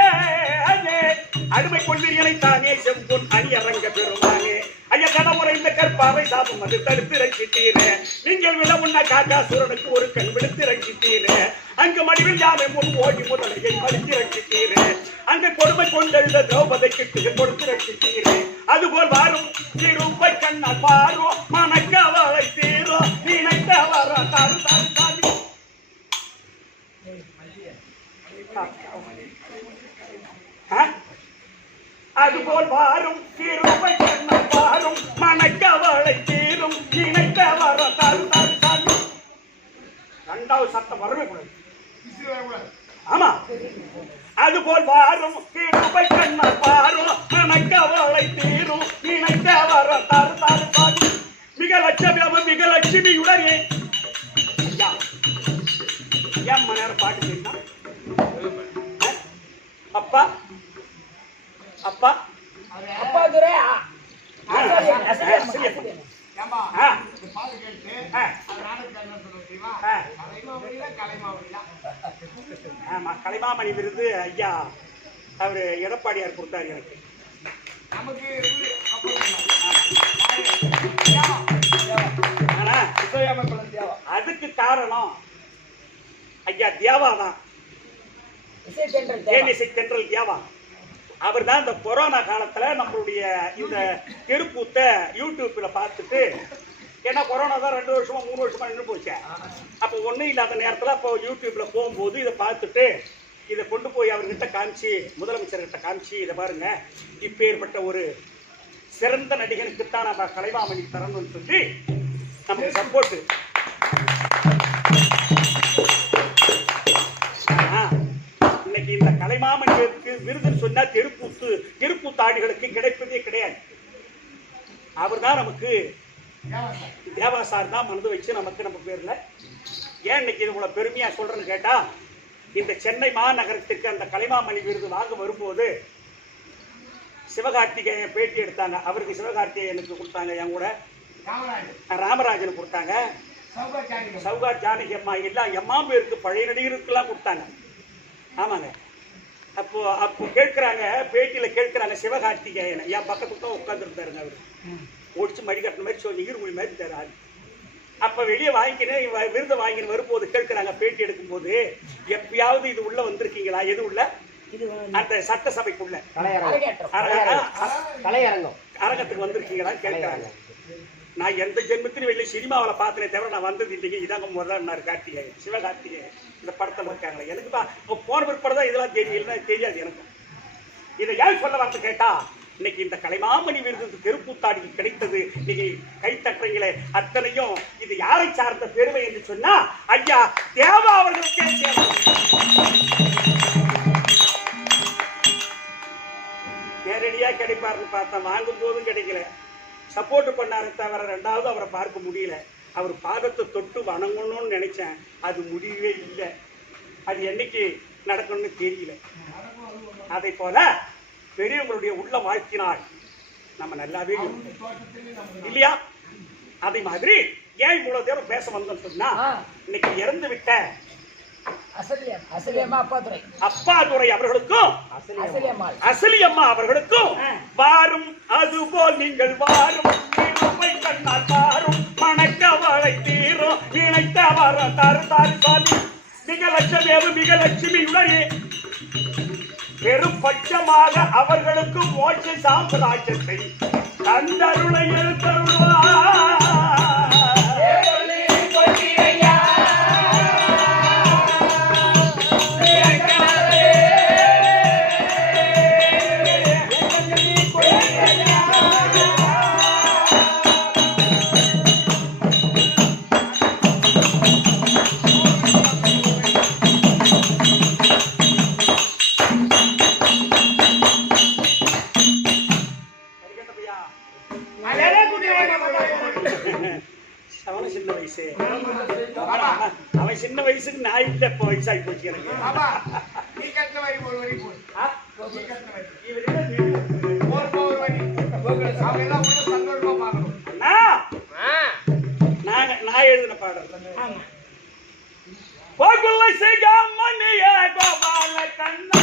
அருமை கொள்வீர்களை தானே செம்பொன் அணி அரங்க பெருமானே ஐயா கடவுரை இந்த கற்பாவை சாபம் வந்து தடுத்து ரட்சித்தீரே நீங்கள் விட உண்ண காக்காசூரனுக்கு ஒரு கண் விடுத்து ரட்சித்தீரே அங்கு மடிவில் யானை முன் ஓடி முதலையை மறுத்து ரட்சித்தீரே அங்கு கொடுமை கொண்டெழுத திரௌபதை கிட்டு கொடுத்து ரட்சித்தீரே அதுபோல் வாரும் திருப்பை கண்ணா பாரோ மனக்கவலை தீரோ நினைத்தவர தாரு தாரு தாரு அதுபோல் வாரும் திருப்பை கண்ணா பாரும் மனக்கவலை தீரும் நினைத்தவர தாரு தாரு தாரு. இரண்டாவது சத்தம் வரவே கூடாது. ஆமா அதுபோல் வாரும் திருப்பை கண்ணா பாரும் மனக்கவலை தீரும் நினைத்தவர தாரு தாரு தாரு. மிக லட்சுமியுடனே ஐயா ஏன் மணி நேரம் பாட்டு கேட்டா அப்பா அப்பா அப்பா துரை கலைமாமணி விருது ஐயா அவரு எடப்பாடியார் கொடுத்தாரு எனக்கு. அதுக்கு காரணம் ஐயா தேவா தான். தென்றல் தேவா அவர் தான் இந்த கொரோனா காலத்துல நம்மளுடைய இந்த தெருக்கூத்த யூடியூப்ல பார்த்துட்டு, ஏன்னா கொரோனா தான் 2 வருஷமா 3 வருஷமா நின்று போச்சு. அப்போ ஒன்றும் இல்லாத நேரத்தில் அப்போ யூடியூப்ல போகும்போது இதை பார்த்துட்டு இதை கொண்டு போய் அவர்கிட்ட காமிச்சு, முதலமைச்சர்கிட்ட காமிச்சு, இதை பாருங்க இப்போ ஏற்பட்ட ஒரு சிறந்த நடிகனுக்குத்தான் நம்ம கலைமாமணி தரணும்னு சொல்லி நமக்கு சப்போர்ட். இன்னைக்கு இந்த கலைமாமணிக்கு விருதுன்னு சொன்னா தெருக்கூத்தாடிகளுக்கு கிடைப்பதே கிடையாது. அவர் தான் நமக்கு தேவாசார் தான் மனது வச்சு நமக்கு நம்ம பேர்ல. ஏன் இன்னைக்கு இது இவ்வளவு பெருமையா சொல்றேன்னு கேட்டா, இந்த சென்னை மாநகரத்துக்கு அந்த கலைமாமணி விருது வாங்க வரும்போது சிவகார்த்திகேயன் பேட்டி எடுத்தாங்க. அவருக்கு சிவகார்த்திகேயனுக்கு கொடுத்தாங்க, என் கூட ராமராஜனுக்கு கொடுத்தாங்க, சௌகார் ஜானகி அம்மா எல்லாம் எம்மா பேருக்கு பழைய நடிகருக்கெல்லாம் கொடுத்தாங்க. ஆமாங்க. அப்போ கேட்கிறாங்க, பேட்டியில கேட்கிறாங்க சிவகார்த்திகேயன், என் பக்கத்துக்கு தான் உட்காந்துருந்தாருங்க. அவரு ஓடிச்சு மடி கட்டின மாதிரி சொல்லி நீர்மொழி மாதிரி தராரு. அப்ப வெளியே வாங்கினேன் விருதை வாங்கின்னு வரும்போது கேட்கிறாங்க, பேட்டி எடுக்கும் போது, எப்பயாவது இது உள்ள வந்திருக்கீங்களா? எது உள்ள? அந்த சட்டசபைக்குள்ள அரங்கத்துக்கு வந்திருக்கீங்களா கேட்கிறாங்க. நான் எந்த ஜென்மத்திலும் வெளியே சினிமாவில் பார்த்தனே தவிர நான் வந்தது இல்லைங்க, இதாங்க முதல்ல கார்த்திகேயன், சிவகார்த்திகேயன் இந்த படத்தில் இருக்காங்களே. எனக்கு தான் போன பிற்பாடு தான் இதெல்லாம் தெரியாது எனக்கு. இதை ஏன் சொல்ல வந்து கேட்டா, இன்னைக்கு இந்த கலைமாமணி விருது தெருக்கூத்தாடிக்கு கிடைத்தது. இன்னைக்கு கைத்தட்டுறீங்களே அத்தனையும் இது யாரை சார்ந்த பெருமை என்று சொன்னா ஐயா தேவா அவர்களுக்கே நேரடியா கிடைப்பாருன்னு பார்த்தா வாங்கும் போதும் கிடைக்கல. சப்போர்ட் பண்ணாரு தவிர ரெண்டாவது அவரை பார்க்க முடியல. அவர் பாதத்தை தொட்டு வணங்கணும்னு நினைச்சேன், அது முடியவே இல்லை. அது என்னைக்கு நடக்கணும்னு தெரியல. அதை போல பெரியவங்களுடைய உள்ள வாழ்த்தினால் நம்ம நல்லாவே இல்லையா? அதே மாதிரி ஏன் இவ்வளவு தூரம் பேச வந்தோம் சொன்னா, இன்னைக்கு இறந்து விட்ட அப்பாதுரை அவர்களுக்கும் அசலியம்மா அவர்களுக்கும் வாரும் அதுபோல் நீங்கள் வாரும் கண்ணால் வாரும் மணக்கவளை தீரும் நினைத்த வர தரு தாரு சாமி மிக லட்சமேவு மிக லட்சுமியுடைய பெரும்பட்சமாக அவர்களுக்கு மோட்ச சாம்ராஜ்யத்தை தந்தருளை எழுத்தருள்வார். அவன் சின்ன வயசுக்கு நான் இல்ல, இப்ப வயசாகி போச்சு எனக்கு. நான் எழுதின பாடல் கோபால கண்ணா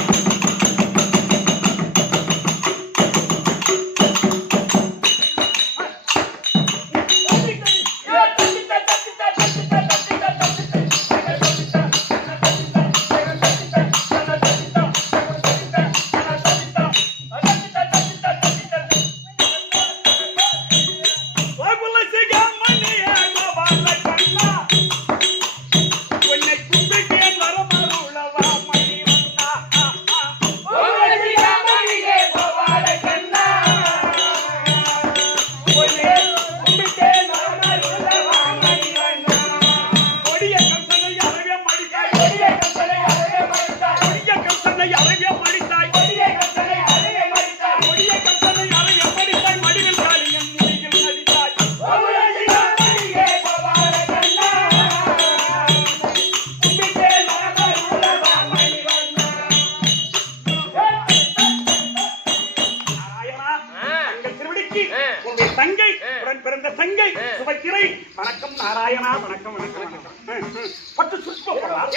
பிறந்த தங்கை சுபத்திரை வணக்கம் நாராயணா வணக்கம் வணக்கம் வணக்கம் பட்டு சுஷ்பப்படலாம்.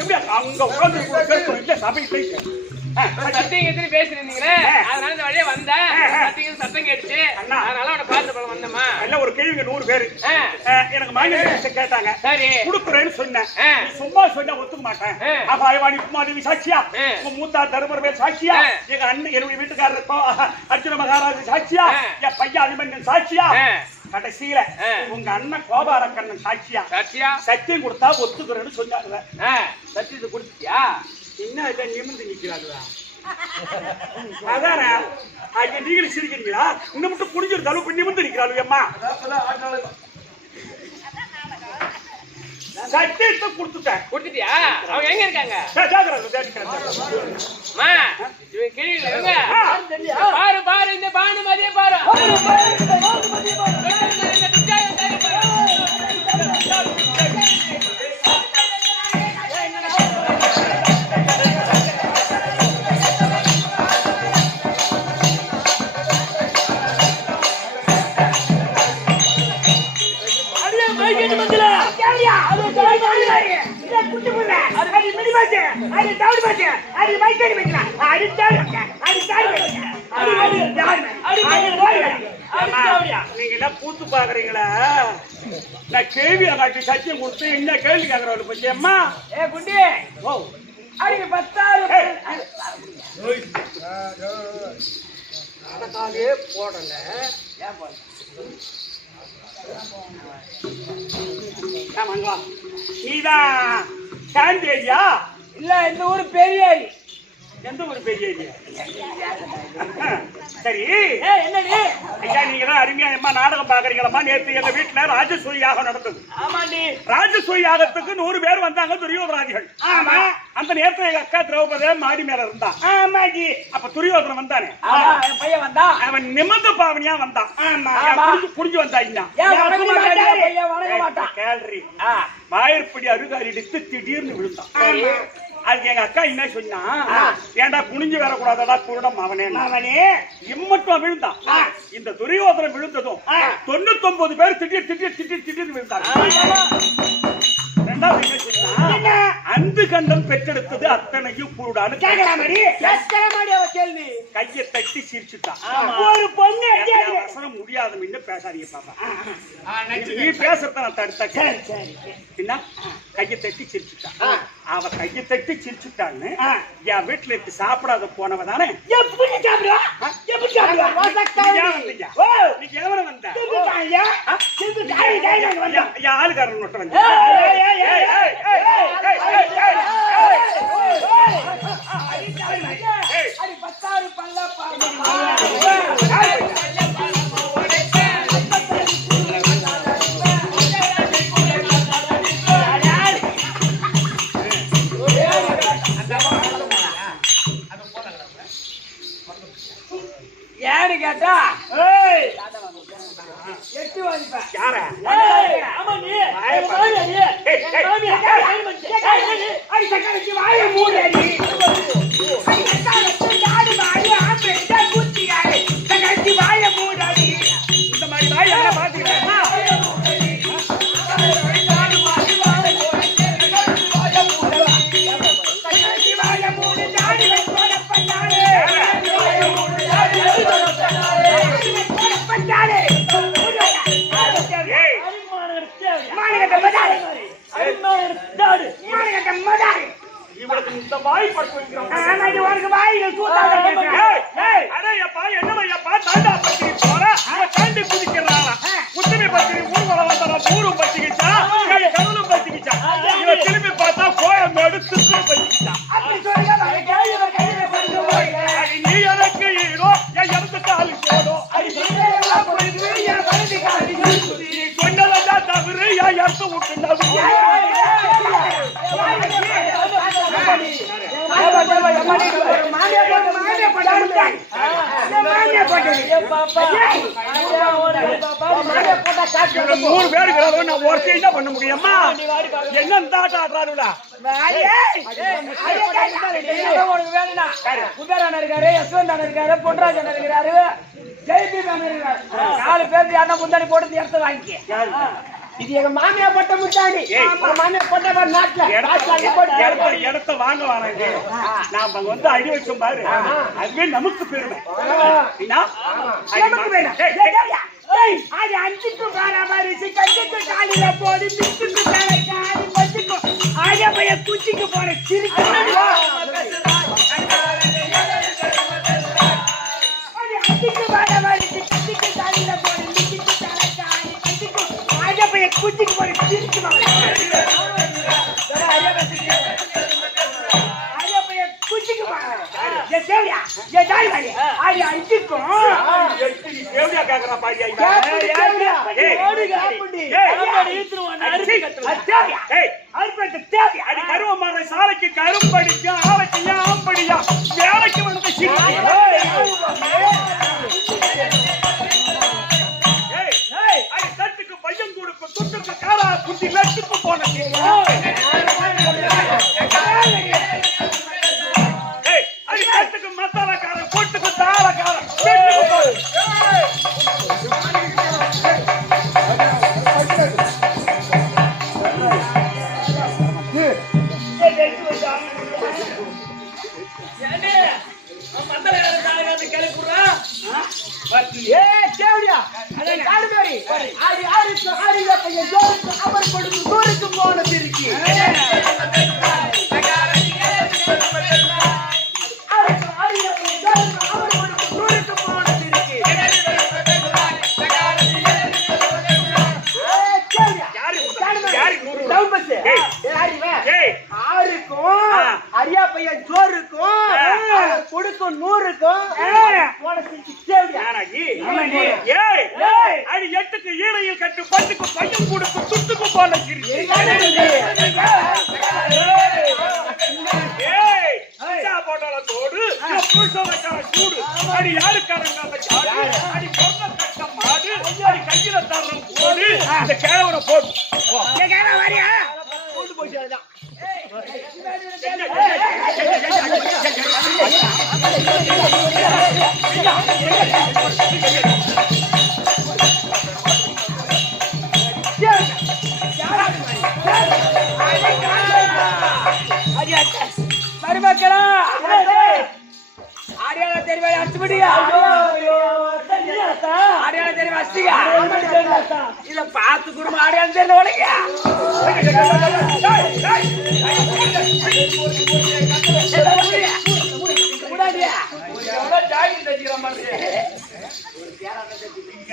எப்படி அங்க உட்கார்ந்து பேசணும் இல்ல சபை போயிட்டு சத்தியம் எத்தனை பேசிருந்தீங்களே அதனால இந்த வழியா வந்தேன் சத்தியம் சத்தம் கேட்டுச்சு அதனால அவனை பார்த்து போல வந்தம்மா எல்லாம் ஒரு கேள்விங்க 100 பேரு எனக்கு மாநில கேட்டாங்க சரி குடுக்குறேன்னு சொன்னேன் சும்மா சொன்னா ஒத்துக்க மாட்டேன் அப்ப அயவாணி உமாதேவி சாட்சியா உங்க மூத்தா தருமர் சாட்சியா எங்க அண்ணன் என்னுடைய வீட்டுக்காரர் அர்ஜுன மகாராஜ் சாட்சியா என் பையன் அபிமன்யன் சாட்சியா கடைசியில உங்க அண்ணன் கோபாரக்கண்ணன் சாட்சியா சத்தியம் கொடுத்தா ஒத்துக்கிறேன்னு சொன்னாங்க சத்தியத்தை கொடுத்தியா என்ன இதை நிமிர்ந்து நிக்கிறாங்களா அதானே அங்க நீங்களும் சிரிக்கிறீங்களா இன்னும் மட்டும் புரிஞ்சிருந்த அளவுக்கு நிமிர்ந்து நிக்கிறாள் அம்மா சத்தியத்தை கொடுத்துட்டியா அவங்க எங்க இருக்காங்க பாரு பாரு இந்த பானு மாதிரியே பாரு நீங்க எல்லாம் கூத்து பாக்குறீங்களா நான் கேள்வி காட்டி சத்தியம் கொடுத்து என்ன கேள்வி கேக்குறவங்க பத்தி அம்மா குண்டி அடிக்க 10,000 நடக்காலே போடல நீதான் சாண்டேஜா இல்ல இந்த ஊர் பெரிய எந்த ஒரு பெரிய சரி என்னடி ஐயா நீங்க தான் அருமையா அம்மா நாடகம் பாக்குறீங்களா நேற்று எங்க வீட்டுல ராஜசூரி யாகம் நடந்தது ஆமாண்டி ராஜசூரி யாகத்துக்கு 100 பேர் வந்தாங்க துரியோதராதிகள் ஆமா அந்த நேரத்துல எங்க அக்கா திரௌபதி மாடி மேல இருந்தா ஆமாடி அப்ப துரியோதரன் வந்தானே என் பையன் வந்தா அவன் நிமிர்ந்த பாவனியா வந்தான் புரிஞ்சு வந்தாங்க வணங்க மாட்டான் கேள்றி வாயிற்படி அருகாரி எடுத்து திடீர்னு விழுந்தான் அதுக்கு எங்க அக்கா என்ன சொன்னா ஏன்டா குனிஞ்சு வரக்கூடாதடா குருடம் அவனே இம்மட்டும் விழுந்தான் இந்த துரியோதனம் விழுந்ததும் 99 பேர் திடீர்னு விழுந்தாங்க ரெண்டாவது என்ன சொன்னா அந்து கண்டம் பெற்றெடுத்தது அத்தனையும் கூடாது கேள்வி கையை தட்டி சிரிச்சுட்டான் ஒரு பொண்ணு அவசரம் முடியாத பேசாதீங்க பாப்பா நீ பேசுறத நான் தடுத்தேன் என்ன கையை தட்டி சிரிச்சுட்டான் அவ கையை தட்டி சிரிச்சுட்டான்னு என் வீட்டுல இருக்கு சாப்பிடாத போனவ தானே எப்படி சாப்பிடுவா எப்படி சாப்பிடுவா நீங்க எவன வந்த ஆளுக்காரன் மட்டும் வந்து ஏன்னு கேட்டா எட்டு வாங்கிப்பேன் யார ஆமா நீ அடி சக்கரைக்கு வாய மூடி அடி வாய மூடி இந்த மாதிரி வாய் எல்லாம் பாத்துக்கிறேன் இவளுக்கு இந்த வாய் பட்டு வைக்கிறோம் வாயில் என்னப்பா தாண்டா பத்திரி போற தாண்டி குதிக்கிறான் உத்தமி பத்திரி ஊர்வலம் வந்தா ஊரும் பத்திக்கிச்சா கடலும் பத்திக்கிச்சா இவ திரும்பி பார்த்தா கோயம்பேடு திருச்சி பத்திக்கிச்சா நீ எனக்கு ஈடோ என் இறந்துட்டாலும் போதோ நீ சொன்னதா தவிர என் இறந்து விட்டு மூணு பேருக்கு நான் ஒரு என்ன பண்ண முடியுமா என்ன தாட்டாடுறாருடா குபேரன் இருக்காரு யஸ்வந்த் இருக்காரு பொன்ராஜன் இருக்காரு ஜெய்பீம் இருக்காரு 4 பேருக்கு யாரா முந்தாடி போட்டு எடுத்து வாங்கிக்க இது எங்க மாமியா போட்ட முட்டாணி மாமியா போட்ட நாட்டுல இடத்த வாங்க வாங்க நாம அங்க வந்து அடி வச்சோம் பாரு அதுவே நமக்கு பெருமை அது அஞ்சுக்கு வர மாதிரி கஞ்சுக்கு காலில போடு பிச்சுக்கு மேல காலி வச்சுக்கோ ஆயா பைய குச்சிக்கு போற சிரிக்க அஞ்சுக்கு வர மாதிரி கஞ்சுக்கு காலில போடு பிச்சுக்கு மேல காலி வச்சுக்கோ ஆயா பைய குச்சிக்கு போற சிரிக்க ஆயா பைய குச்சிக்கு போற ஏ தேவியா ஏ தாய் வாடி ஆயா அஞ்சுக்கு தேவடியா கேக்குறா பாடியா அடி கருவமான சாலைக்கு கரும்படிக்கா ஆலைக்கு ஆம்படியா வேலைக்கு வந்து தட்டுக்கு பையன் கொடுக்கும் துட்டுக்கு காரா குட்டி லட்டுக்கு போன அடி தட்டுக்கு மசாலாக்காரன் பொட்டுக்கு தாளக்காரன் அரியா பையன் சோறுக்கும் கொடுக்கும் 100க்கும் அடி எட்டுக்கு ஈழையில் கட்டு பட்டுக்கு பையன் கொடுக்கும் துட்டுக்கு போன போட்டால தோடு சூடு அடி யாருக்காரங்க அடி பொண்ண கட்ட மாடு அடி கையில தர்றம் போடு இந்த கேவனை போடு வரியா கொண்டு போயிட்டு மருமக்களா ஆரியால தெரிவா அடிச்சுடியா ஆரியால தெரிவா அடிச்சியா இத பாத்து குடும்ப ஆரியால தெரியல ஒளையா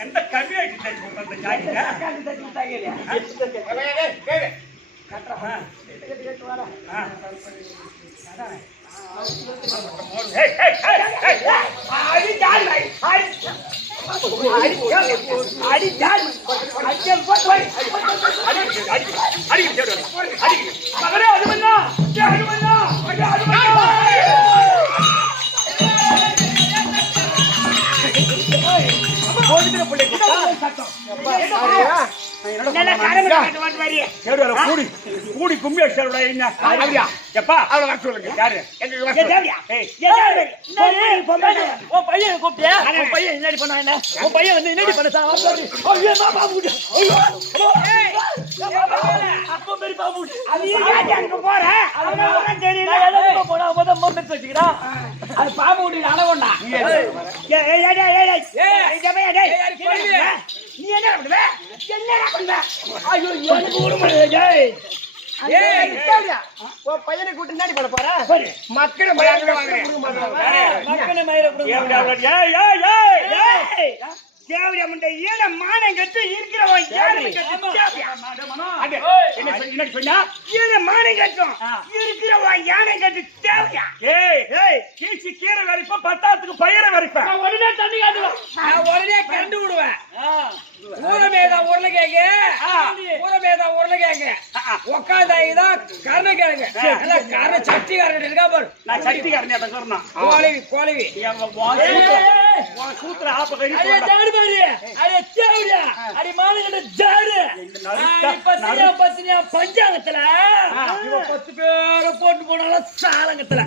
எந்த கம்மியாக்கி அந்த ஜாக்கியா கூடி கும்பி எப்பா அவளை வர சொல்லுங்க யாரு உன் பையன் கூப்பிட்டியா உன் பையன் என்னடி பண்ணா என்ன உன் பையன் வந்து என்னடி பண்ண வச்சுக்கிறான் அது பாம்பு விட்டு அணவொண்டா நீ என்ன பண்ணுவ என்ன ஐயோ பையனை கூட்டு என்ன பண்ண போற மக்களை தேவையா முண்டை ஈழ மானம் கட்டு இருக்கிறவன் ஈழ மானம் கட்டும் இருக்கிறவன் யானை கட்டு தேவையா கீழ்ச்சி கீரை வரைப்பேன் பத்தாத்துக்கு பயிரை வரைப்பேன் உடனே தண்ணி காட்டுவேன் உடனே கண்டு விடுவேன் ஊரமேதா உருளைக்கிழங்கு ஊரமேதா உருளைக்கிழங்கு உக்காந்தாதான் கருணைக்கிழங்கு கருணை சட்டிக்காரன் இருக்கா பாரு நான் சட்டிக்காரன் சொன்னான் கோழவி சூத்திர ஆப்ப கறி அடி மாநில ஜாடு பத்தினியா பஞ்சாங்கத்துல 10 பேரை போட்டு போனாலும் சாலங்கத்துல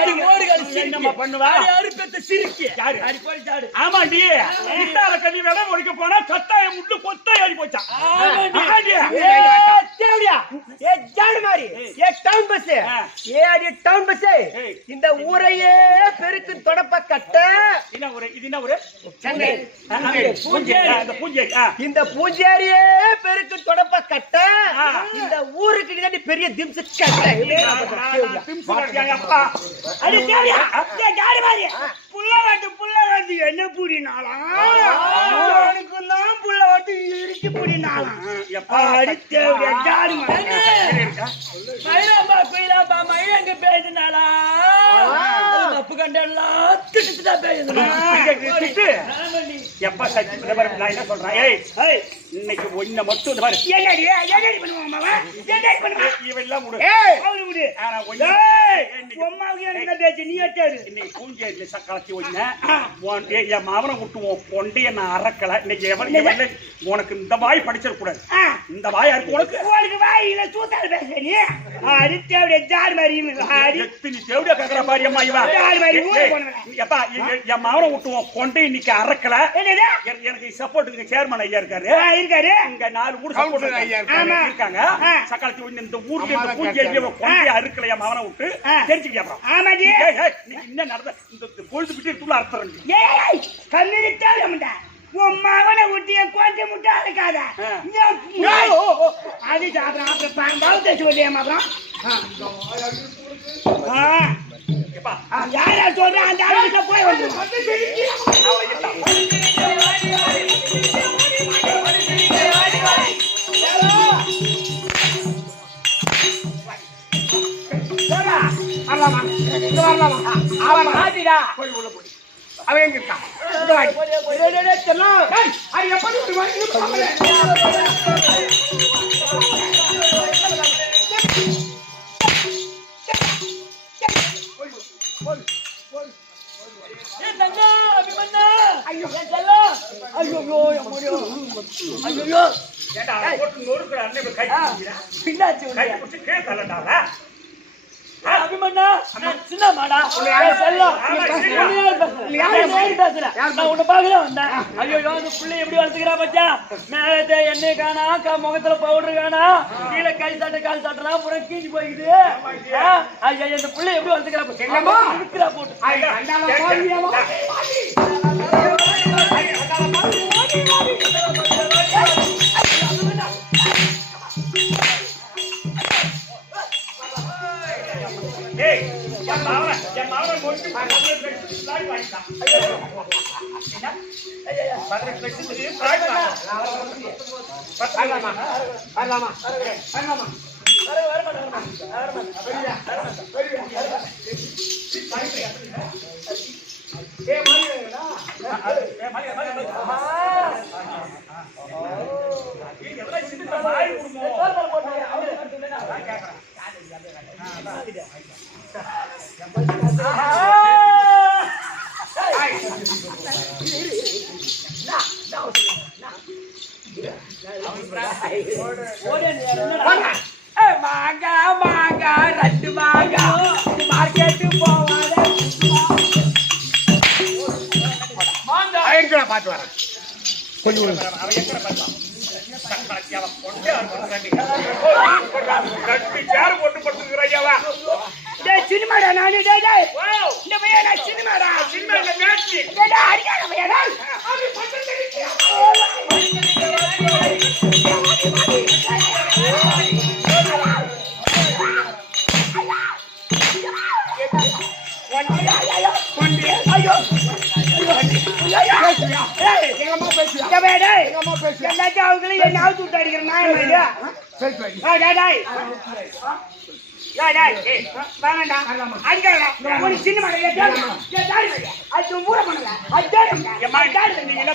அடி ஓடுகாலி என்னம்மா பண்ணுவா? அடி அறுப்பத்த சிரிக்கி யாரு? அடி போய் சாடு ஆமாண்டி இத்தால கண்ணி வேலை ஒழிக்க போனா கத்தாய முட்டு கொத்தாய் அடி போச்சான் ஆமாண்டி. தேவடியா ஏ ஜாடு மாதிரி ஏ டவுன் பஸ் ஏ அடி டவுன் பஸ் ஏய். இந்த ஊரையே பெருக்கு தொடப்ப கட்ட என்ன ஊரு? இது என்ன ஊரு? சென்னை. பூஞ்சேரி. அந்த பூஞ்சேரி. இந்த பூஜாரியே பெருக்கு தொடப்ப கட்ட இந்த ஊருக்கு நீ பெரிய திம்ஸ் கட்ட அப்பா அடி தேவடியா ஏ ஜாடு மாதிரி புள்ள வாட்டு என்ன புடினாலாம் அவனுக்குலாம் புள்ள வாட்டு இருக்கு புடினாலாம் எப்பா அடி தேவடியா ஜாடு மாதிரி மயிலாப்பா குயிலாப்பா மயில் எங்க பேசுனாளா தப்பு கண்டெல்லாம் திட்டுதா பேசுனா எப்பா சச்சி இந்த பாரு, நான் என்ன சொல்றேன்? ஏய் இன்னைக்கு ஒன்ன மட்டும் இந்த பாரு. என்னடி பண்ணுவான் அவன் என்னடி பண்ணுவான் இவன் எல்லாம் விடு. அவரு விடு ஆனா ஒண்ணு. உம்மாவுக்கு என்ன பேச்சு நீ எட்டாரு இன்னைக்கு பூஞ்சேரியில சக்காலத்தி ஒண்ணு. என் மாமனை விட்டுவோம் பொண்டைய நான் அறக்கல. இன்னைக்கு எவன் உனக்கு இந்த வாய் படிச்சிடக்கூடாது. இந்த வாய் இருக்கு உனக்கு. உனக்கு வாயில சூத்தாரு பேச நீ அடித்தேவடைய ஜாடு மாதிரி எத்தனை தேவடியா கேக்குற பாரு அம்மா இவன். ஜாடு மாதிரி ஊரு போனவன் எப்பா என் மாமனை விட்டுவோம் பொண்டை இன்னைக்கு அறக்கல. என்னது எனக்கு சப்போர்ட்டுக்கு சேர்மன் ஐயா இருக்காரு. இருக்காரு இங்க 4 ஊர் சப்போர்ட் ஐயா இருக்காங்க. சக்காலத்தி ஒண்ணு இந்த ஊர்ல இந்த பூஞ்சேரியில பொண்டைய அறுக்கலையா மாமனை விட்டு தெரிஞ்சுக்கியா அப்புறம். ஆமாடி என்ன நடந்த இந்த பொழுது விட்டு இருக்குள்ள அர்த்தம். ஏய் கண்ணிருத்தே நம்மடா உன் மகனை ஊட்டிய கோட்டை முட்டை இருக்காத அது சாப்பிட்றான் அப்புறம் பாம்பாவும் தேய்ச்சி விட்டியம்மா அப்புறம் யார் யார் சொல்றேன் அந்த ஆளுகிட்ட போய் வந்து போய் உள்ள போய் அவன் எங்க இருக்கான்? இந்த வாடி. அது எப்படி ஒரு வாடி அபிமன்னா சின்ன மாடா செல்லம் நான் உன்னை பார்க்கல வந்தேன். ஐயோ அந்த புள்ளை எப்படி வளர்த்துக்கிறா பச்சா? மேலே எண்ணெய் காணா முகத்துல பவுடர் காணா கீழே கை சாட்டை கால் சாட்டா புறம் கீஞ்சி போயிடுது. ஐயா இந்த புள்ளை எப்படி வளர்த்துக்கிறா இருக்கிறா போட்டு மாங்கா மாங்கா ரெண்டு மாங்கா மார்க்கெட்டு போவாத எங்கடா பாத்து வரேன் கொஞ்சம் சினிமாடா நானு இந்த பையனா சினிமாடா சினிமா அடிக்காத பையனா எல்லாத்தையும் அவங்களும் என்ன அவுத்து விட்டு அடிக்கிறேன்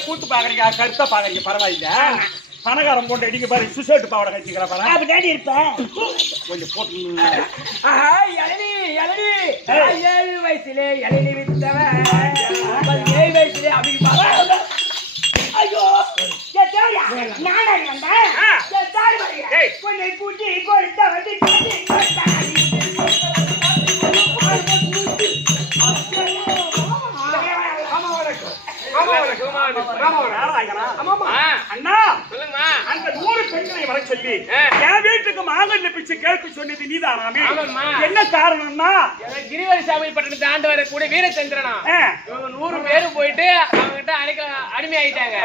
கூட்டு பாக்குறீங்க கருத்தா பாக்குறீங்க பரவாயில்ல. பணக்காரம் போட்டு அடிக்க பாரு சுசேட்டு பாவடை கட்டிக்கிற பாரு அப்படி இருப்பேன் கொஞ்சம் போட்டு இளநீ 7 வயசுல இளநீ வித்தவன் 7 வயசுல அப்படி ஐயோ நானே வந்தேன் கொஞ்சம் கூட்டி கொடுத்த வந்து நாராயணா. அண்ணா அந்த 100 பெண்களை வர சொல்லி என் வீட்டுக்கு மாங்கல்ய பிச்சை கேட்க சொன்னது நீதானாமே? என்ன காரணம்னா கிரிவல சாமி பட்டணத்தை ஆண்டு வரக்கூடிய வீரச்சந்திரனா 100 பேரும் போயிட்டு அவங்க கிட்ட அடிமையாயிட்டாங்க.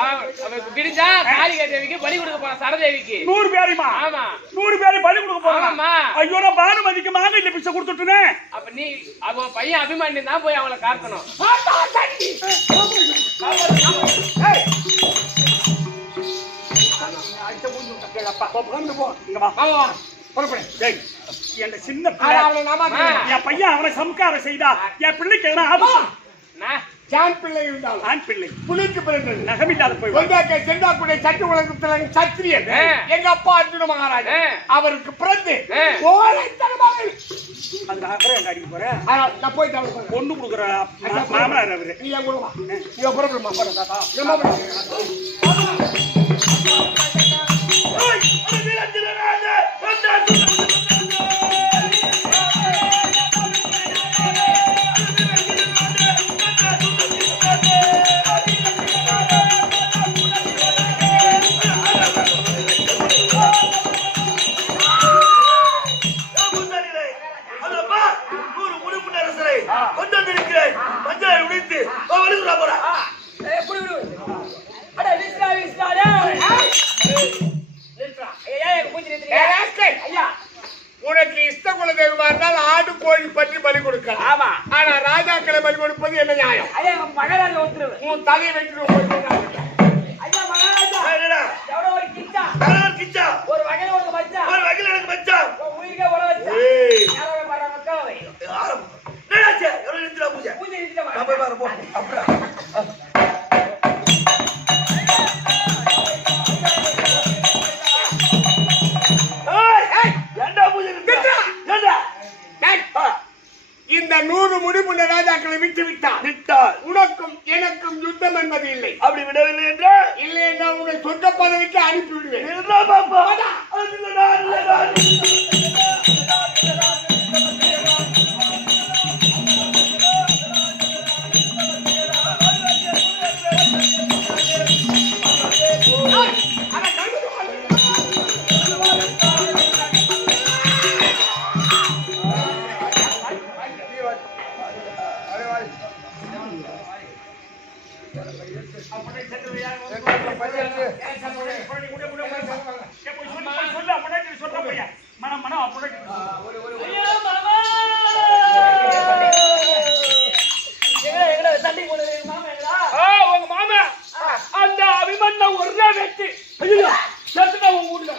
அவருக்கு பிரிஞ்சா காளிகா தேவிக்கு பலி கொடுக்க போன சரதேவிக்கு 100 பேருமா? ஆமா 100 பேரை பலி கொடுக்க போறாமா? ஐயோ நான் பானுமதிக்கு மாங்கல்ய பிச்சை கொடுத்துட்டேனே. அப்ப நீ அவன் பையன் அபிமானி தான் போய் அவங்கள காக்கணும். சின்ன என் பையன் அவனை சம்காரம் செய்தா என் பிள்ளைக்கு என்ன ஆபத்து? ஆண் பிள்ளை இருந்தாலும் ஆண் பிள்ளை புலிக்கு பிறந்தது நகமில்லாத போய் செந்தாக்குடைய சட்டு உலகத்தில் சத்திரியன் எங்க அப்பா அர்ஜுன மகாராஜா அவருக்கு பிறந்து கோழைத்தனமாக அடிக்க போறேன். நான் போய் பொண்ணு கொடுக்குற மாமனார் அவரு. நீ என் கொடுமா நீ புறப்படுமா உனக்கு இஷ்ட குல தெய்வமா இருந்தால் ஆடு கோழி பற்றி பலி கொடுக்கலாம். ஆமா, ஆனா ராஜாக்களை பலி கொடுப்பது என்ன நியாயம்? உன் தலையை வைத்து ஒரு வகையில ஒரு மச்சான் இந்த 100 முடிவுள்ள ராஜாக்களை விட்டால் உனக்கும் எனக்கும் யுத்தம் என்பது இல்லை. அப்படி விடவில்லை என்றால் இல்லை என்றால் உன்னை சொர்க்க பதவிக்கு அனுப்பி விடுவேன். அந்த அபிமன்ன ஒரே வெட்டி செத்துட்டா உங்க ஊர்ல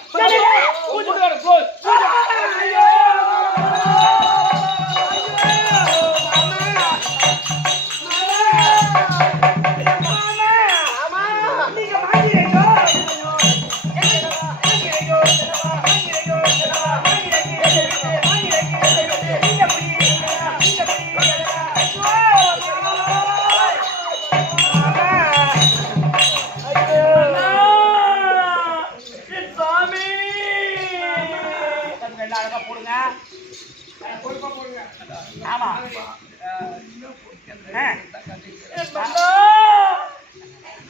ஆமா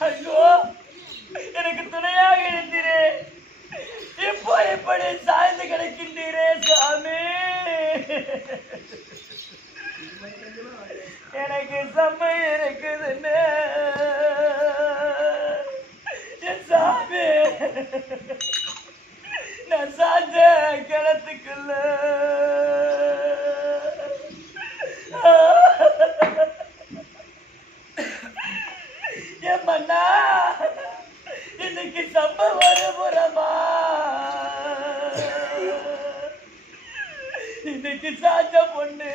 ஐயோ, எனக்கு துணையாக இருந்தீரே, இப்போ எப்படி சாய்ந்து கிடக்கின்றீரே சாமி. எனக்கு செம்மை இருக்குதுன்னு என் சாமி, நான் சாஞ்ச கிணத்துக்குள்ள என் மண்ணா இன்னைக்கு சம்பவம் வருபுறமா, இன்னைக்கு சாஞ்ச பொண்ணு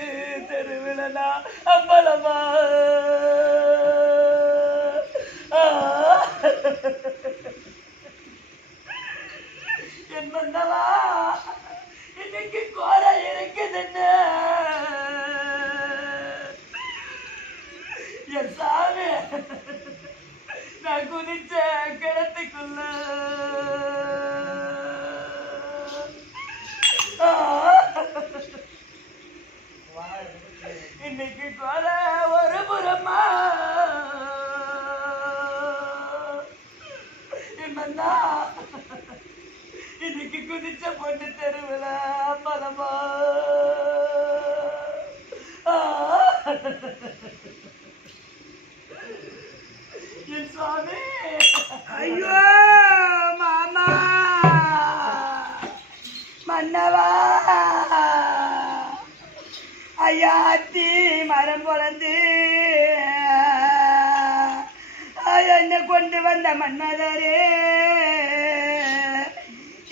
தெருவிலனா அம்பலமா. என் மன்னவா இன்னைக்கு கோரை இருக்குதுன்னு என் சாமி, நான் குதிச்ச கிணத்துக்குள்ள இன்னைக்கு கொலை ஒரு புறமா. குதிச்ச பொண்ணு தெருவில் பலமா என் சுவாமி. ஐயோ மாமா மன்னவா ஐயா அத்தி மரம் பொழந்து என்ன கொண்டு வந்த மன்னதரே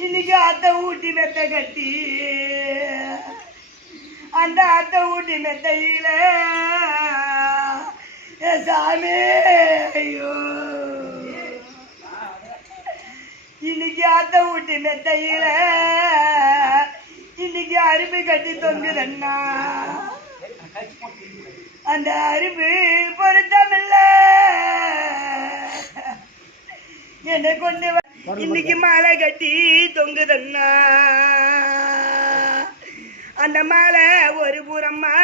இன்னைக்கு அத்தை ஊட்டி மெத்த கட்டி அந்த அத்தை ஊட்டி மெத்தையில சாமி ஐயோ இன்னைக்கு அத்தை ஊட்டி மெத்தையில இன்னைக்கு அரும்பு கட்டி தொங்குதண்ணா அந்த அரும்பு பொருத்தமில்ல என்னை கொண்டு இன்னைக்கு மாலை கட்டி தொங்குதண்ணா அந்த மாலை ஒரு புறம்மா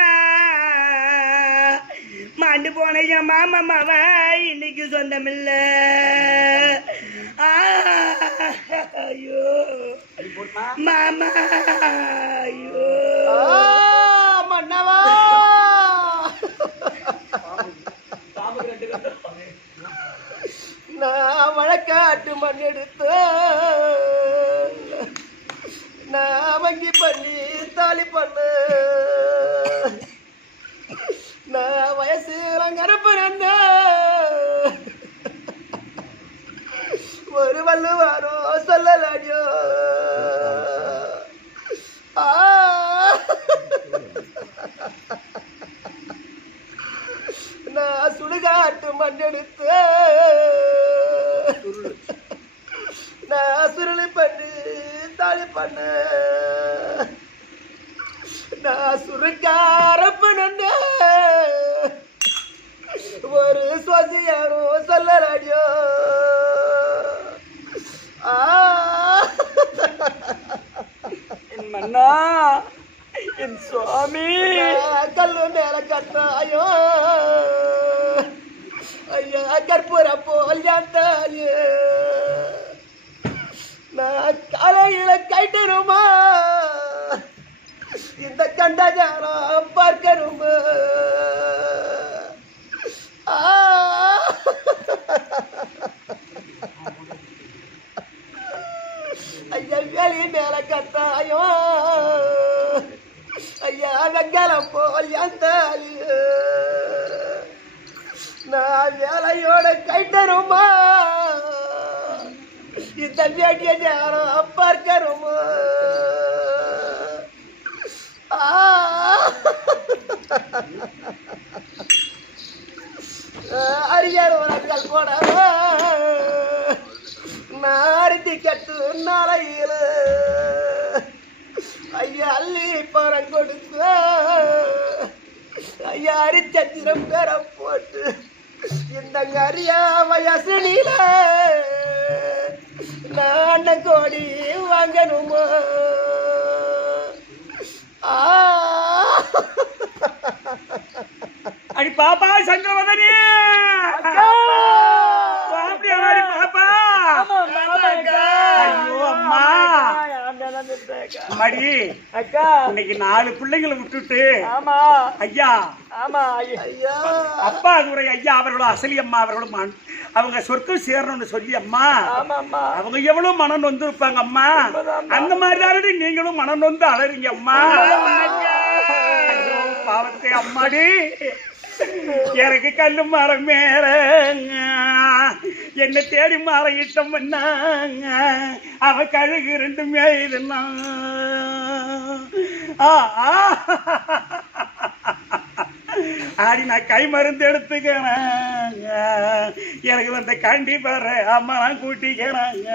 மாண்டு போன என் மாமாவ இன்னைக்கு சொந்தமில்ல ஐயோ மாமா ஐயோ மன்னவா நான் வழக்காட்டு மண் எடுத்து நான் வங்கி பண்ணி தாலி பண்ணு நான் வயசு கருப்பு ஒரு வள்ளுவாரோ சொல்லலாடியோ நான் சுடுகாட்டு மண்ணெடுத்து நான் சுருளி பண்ணு தாலி பண்ணு நான் சுருக்காரப்பு நன்ன ஒரு சுவாசியாரோ சொல்லலாடியோ என் மன்னா என் சுவாமி கல்லு மேல கட்டாயோ ஐயா கற்பூர போல் யாத்தாயே நான் காலையில கைட்டருமா இந்த கண்டாச்சாரம் பார்க்கணுமா ஐயா வேலி மேல கட்டாயோ ஐயா வெங்காலம் போல் யாத்தாயே நான் வேலையோட கைட்டருமா இந்த வேட்டிய நேரம் பார்க்கணுமா அரியார் உனக்கல் போடவா நாரித்தி கட்டு நாளையில ஐயா அள்ளி பரம் கொடுத்து ஐயா அரிச்சத்திரம் பெற போட்டு இந்த அரியா வயசுனில நான் கோடி வாங்கணுமா அடி பாப்பா சங்கரவதனி பாப்பா ஐயோ அம்மா மடி அக்கா இன்னைக்கு 4 பிள்ளைங்களை விட்டுட்டு ஆமா ஐயா ஆமா ஐயா அப்பா துரை ஐயா அவர்களும் அசலி அம்மா அவர்களும் அவங்க சொர்க்கம் சேரணும்னு சொல்லி அம்மா ஆமாம்மா அவங்க எவ்வளவு மனம் நொந்து இருப்பாங்க அம்மா அந்த மாதிரி தானே நீங்களும் மனம் நொந்து அழறீங்க அம்மா ஐயோ, பாவத்தை அம்மாடி எனக்கு கல்லு மரம் மேல என்ன தேடி மரம் இட்டம் பண்ணாங்க அவ கழுகு 2 மேயிலாம் ஆடி நான் கை மருந்து எடுத்துக்கிறேன் எனக்கு வந்து கண்டி பாரு அம்மா நான் கூட்டிக்கிறாங்க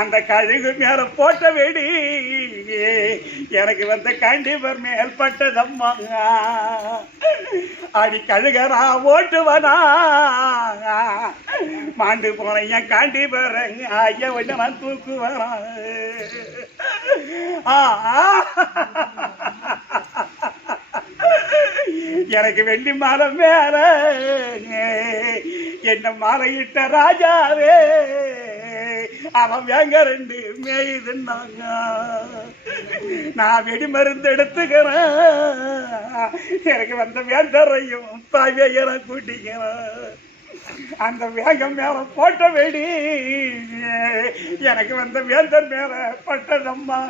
அந்த கழுகு மேல போட்ட வெடி எனக்கு வந்து கண்டி பார் மேல் பட்டதம்மா அடி கழுகரா ஓட்டுவனா மாண்டு போன என் காண்டி பாருங்க ஐயா வந்து நான் தூக்குவேன் எனக்கு வெள்ளி மாலை மேல என்ன மாலையிட்ட ராஜாவே அவன் வேங்க 2 மேயுதுன்னாங்க. நான் வெடி மருந்து எடுத்துக்கிறேன், எனக்கு வந்த வேந்தரையும் தாவியரை கூட்டிக்கிறேன். அந்த வேகம் மேல போட்ட வெடி எனக்கு வந்த வேந்தர் மேல பட்டதம்மா.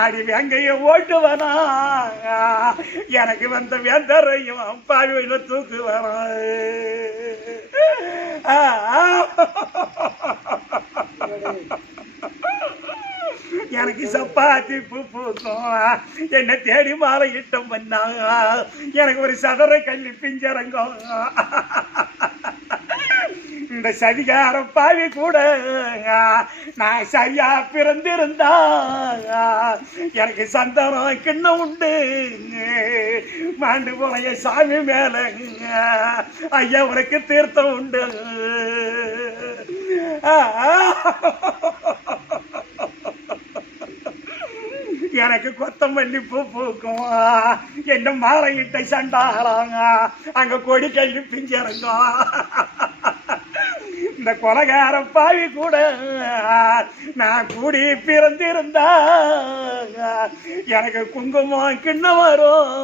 அடி வேங்கைய ஓட்டுவனா, எனக்கு வந்த வேந்தரையும் பாவியில தூக்குவனா. எனக்கு சப்பாத்தி பூக்கும், என்ன தேடி மாலை இட்டம் பண்ணா, எனக்கு ஒரு சதர கல்லி பிஞ்சரங்கம். இந்த சதிகார பாவி கூட நான் சரியா பிறந்திருந்தா எனக்கு சந்தனம் கிண்ணம் உண்டு. மாண்டு போன சாமி மேல ஐயா உனக்கு தீர்த்தம் உண்டு. எனக்கு கொத்தமல்லி பூ பூக்கும், என்ன மாலையிட்ட சண்டாளாங்க, அங்க கொடி கல்லி பிஞ்சிறங்க. இந்த கொலகார பாவி கூட நான் கூடி பிறந்திருந்தா எனக்கு குங்குமம் கிண்ணம் வரும்.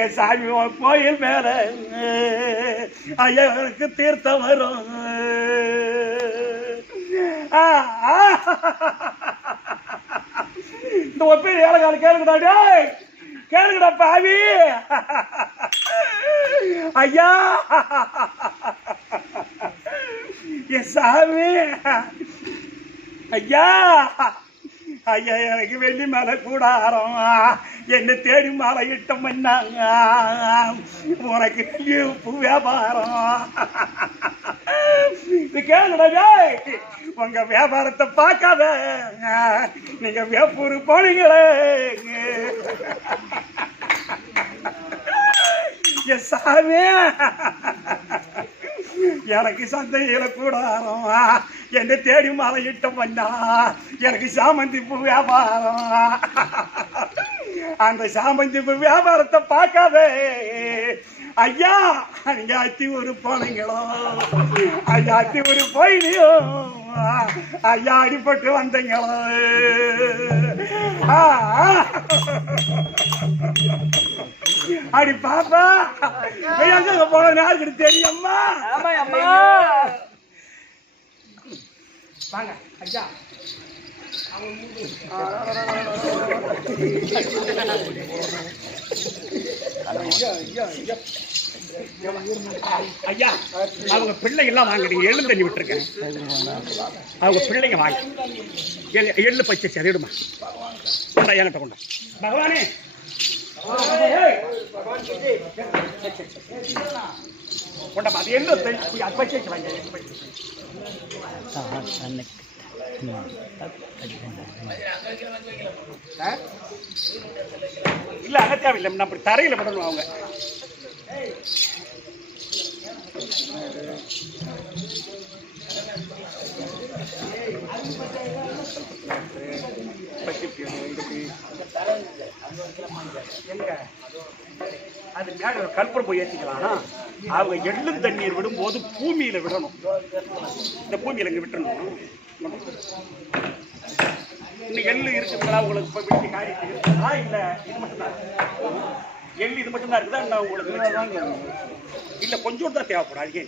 என் சாமி கோயில் மேல ஐயா எனக்கு தீர்த்தம் வரும். இந்த ஒப்பே ஏழகால கேளுங்கடா, கேளுங்கடா பாவி. ஐயா என் சாமி, ஐயா ஐயா எனக்கு வெள்ளி மலை கூடாரம், என்ன தேடி மலை இட்டம் பண்ணாங்க. உனக்கு பூ வியாபாரம் இது கேளுடா. உங்க வியாபாரத்தை பார்க்காத நீங்க வேப்பூர் போனீங்களே. என் சாமி எனக்கு சந்தையில கூடாரம், என்ன தேடி மலை இட்டம் பண்ணா, எனக்கு சாமந்தி பூ வியாபாரம். அந்த சாமந்தி பூ வியாபாரத்தை பார்க்காத ஐயா, நீங்க அத்தி ஒரு போனீங்களோ, ஐயா அத்தி ஒரு போயிலையோ, ஐயா அடிப்பட்டு வந்தீங்களோ. அடி பாப்பா எங்க போன யாருக்கு தெரியுமா? வாங்க ஐயா. ஐயா அவங்க பிள்ளைங்க எல்லாம் வாங்க, நீங்க எள்ளு தண்ணி விட்டுருக்கேன். அவங்க பிள்ளைங்க வாங்க, எள்ளு பச்சை சரிடுமா கொண்டா, என்கிட்ட கொண்டா. பகவானே கொண்டா, அது எள்ளு பச்சை வாங்க. இல்ல அங்க தேவையில்லை, நம்ம தரையில விடணும். அவங்க அது மேல கற்பூரம் போய் ஏற்றிக்கலாம். அவங்க எள்ளு தண்ணீர் விடும்போது பூமியில விடணும். இந்த பூமியில இங்க விட்டுறணும். இன்னும் எள்ளு இருக்குங்களா உங்களுக்கு? இப்போ வீட்டு காரியத்தில் இருக்குங்களா? இல்லை இது மட்டும்தான் எள்ளு, இது மட்டும்தான் இருக்குதா? நான் உங்களுக்கு இல்லை கொஞ்சம் தான் தேவைப்படும். அதுக்கே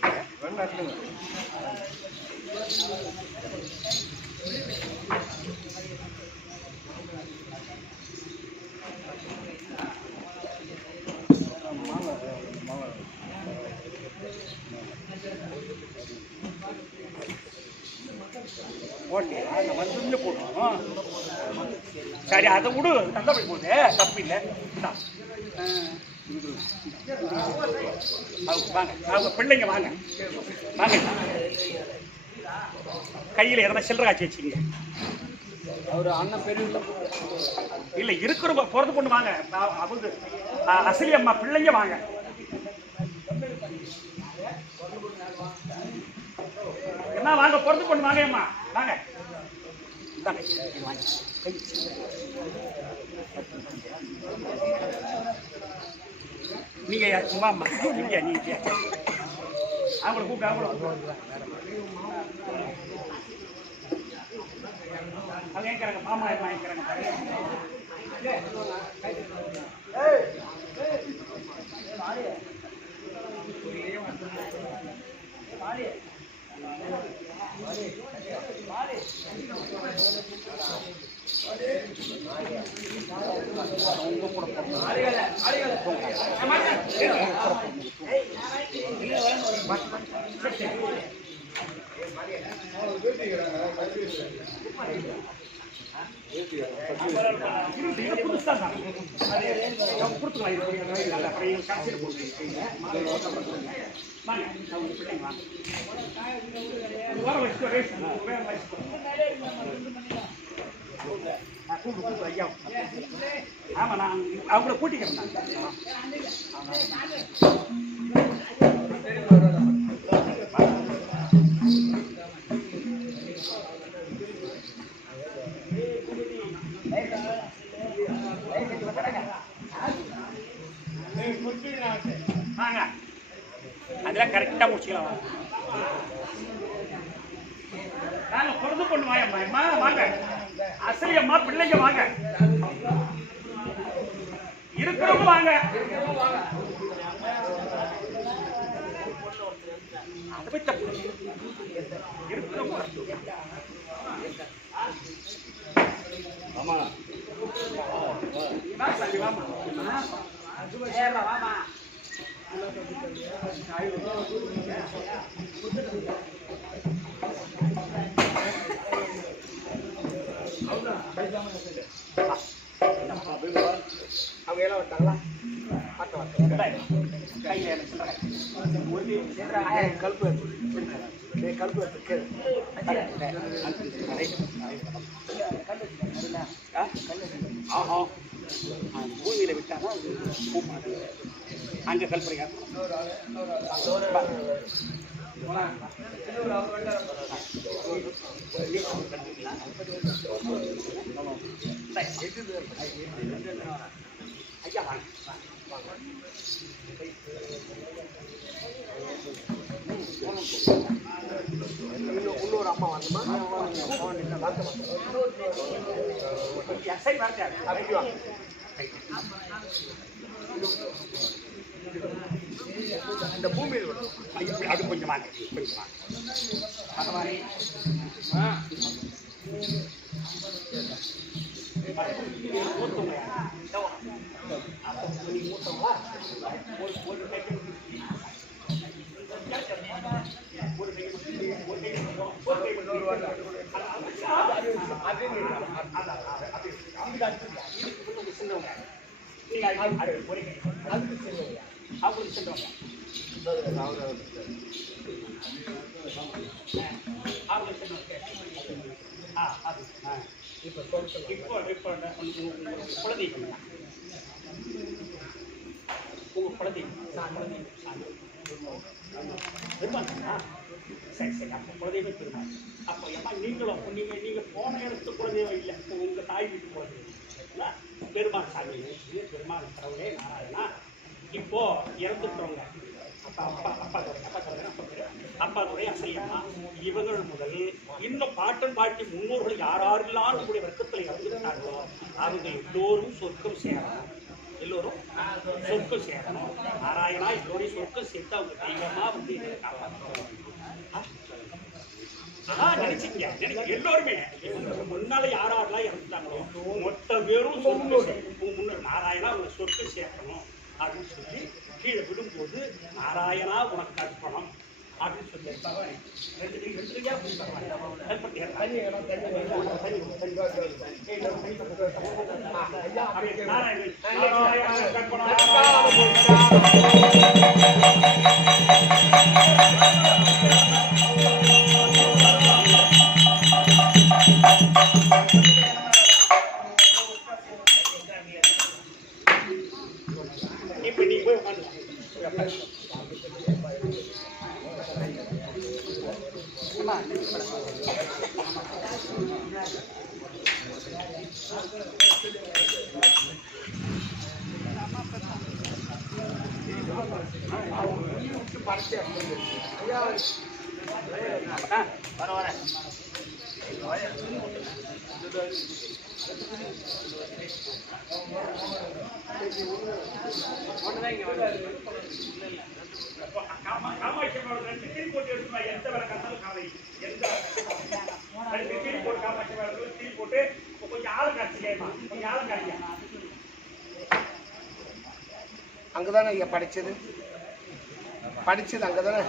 வந்து போட்டோம். சரி அதை விடு, தந்தா போய் போகுது, தப்பு இல்லை. வாங்க அவங்க பிள்ளைங்க வாங்க வாங்க. கையில் எதனா சில்லறை காய்ச்சி வச்சுங்க. அவர் அண்ணன் பெரிய இல்லை இருக்கிறவங்க பிறந்து கொண்டு வாங்க. அவங்க அசலி அம்மா பிள்ளைங்க வாங்க. என்ன வாங்க, பிறந்து கொண்டு வாங்க அம்மா வாங்க. நீங்க யார் சும்மா அம்மா இந்தியா நீ இந்தியா அவங்களை கூப்பிட்டு அவங்கள அவங்க ஏற்கிறாங்க மாமா அம்மா ஏற்கிறாங்க ஆமா நான் அவங்கள கூட்டிக்கிறேன் வாங்க அதெல்லாம் கரெக்டா முடிச்சுக்கலாம் நாங்க பொறுத்து பொண்ணு வாயம்மா வாங்க அசலி அம்மா பிள்ளைங்க வாங்க இருக்கிறவங்க வாங்க இருக்கிறவங்க ஆமா வாமா அவங்க எல்லாம் வந்தாங்களா கல்பு பூமியில விட்டாங்க அங்க கல்பனை ஐயா வாங்க இன்னொரு அம்மா வாங்கம்மா இந்த பூமியில் அது கொஞ்சம் வாங்க கொஞ்சம் வாங்க பகவானே சரி சரி அப்போ குலதெய்வ பெருமாள் அப்போ ஏமா நீங்களும் நீங்க போன இடத்து குலதெய்வம் இல்லை உங்க தாய் வீட்டு குலதெய்வம் பெருமாள் சாமி பெருமாள் கடவுளே நாராயணா இப்போ இறந்துட்டவங்க அப்பாவுடைய அசையம்மா இவர்கள் முதல் இன்னும் பாட்டன் பாட்டி முன்னோர்கள் யாரெல்லாம் நம்முடைய வர்க்கத்தில் இறந்துட்டாங்களோ அவங்க எல்லோரும் சொர்க்கம் சேரணும் எல்லோரும் சொர்க்கம் சேரணும் நாராயணா எல்லோரையும் சொர்க்கம் சேர்த்து அவங்க தெய்வமா வந்து நினைச்சீங்க எல்லோருமே முன்னால யாரெல்லாம் இறந்துட்டாங்களோ மொத்த பேரும் முன்னர் நாராயணா அவங்க சொர்க்கம் சேர்க்கணும் அப்படின்னு சொல்லி கீழே விடும்போது நாராயணா உனக்கு அர்ப்பணம் அப்படின்னு சொல்லி இப்ப நீ போய் உட்காந்து காமாட்சி அம்மாவோட 2 டீ போட்டு எடுத்துமா எந்த வேலை கண்டாலும் காலை எந்த 2 டீ போட்டு காமாட்சி அம்மாவோட டீ போட்டு கொஞ்சம் ஆளு காட்சியேமா கொஞ்சம் ஆளு காட்சியா அங்கதானே ஐயா படிச்சது அங்கதானே.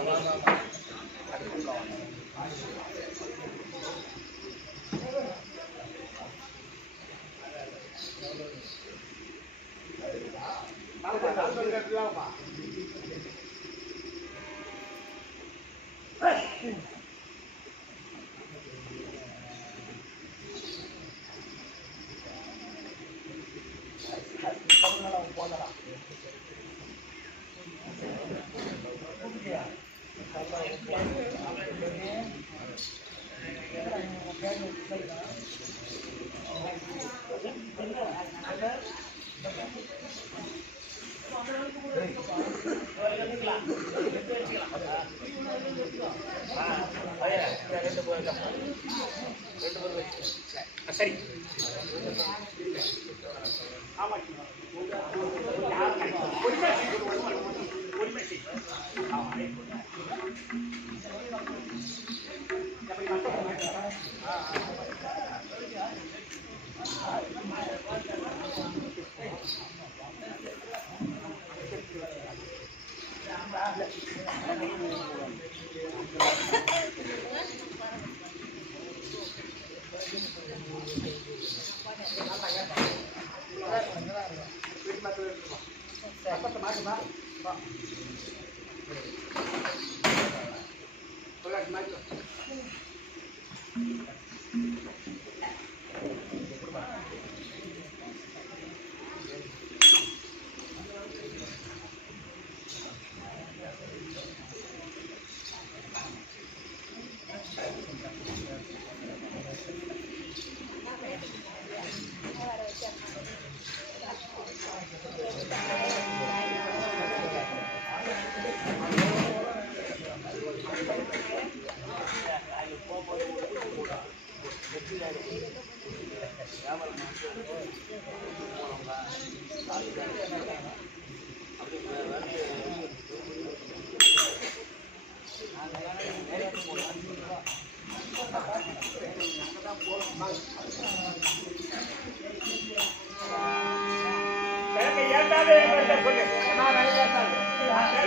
சரி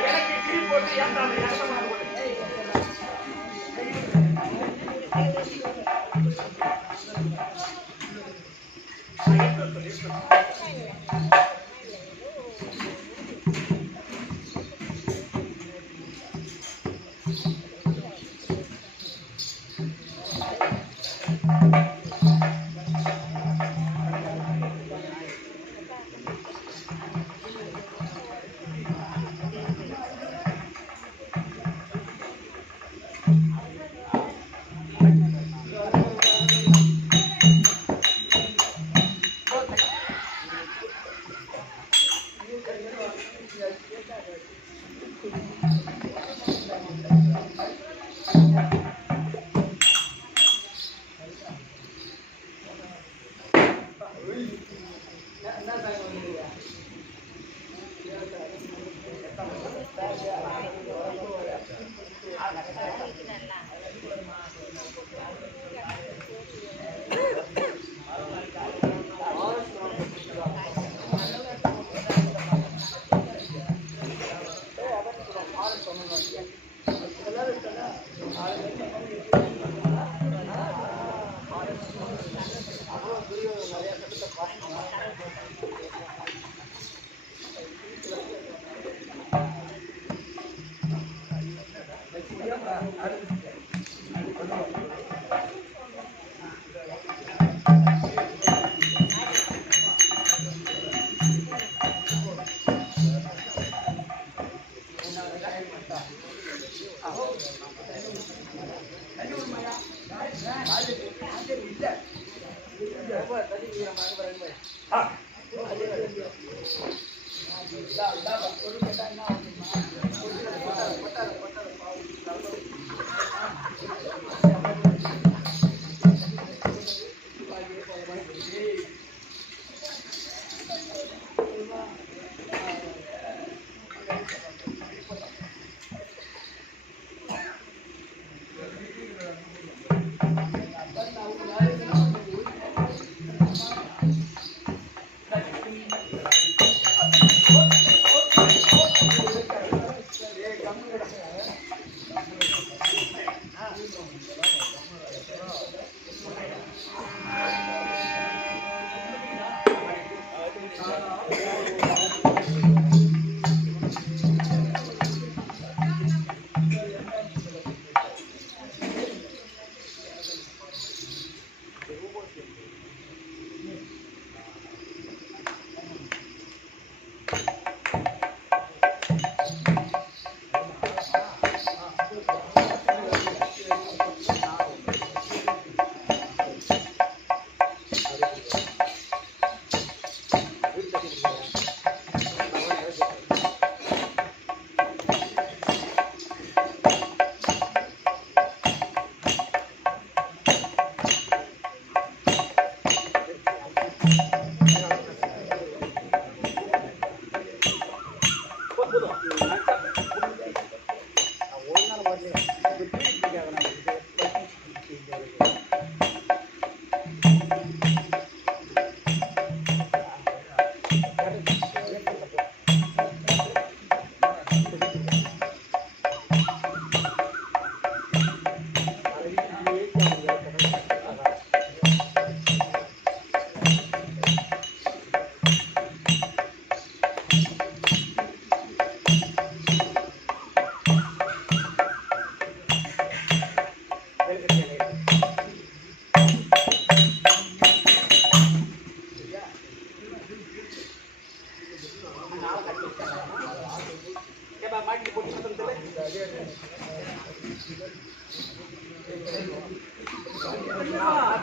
எனக்கு கிரி போட்டு ஆ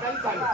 தனி சாமி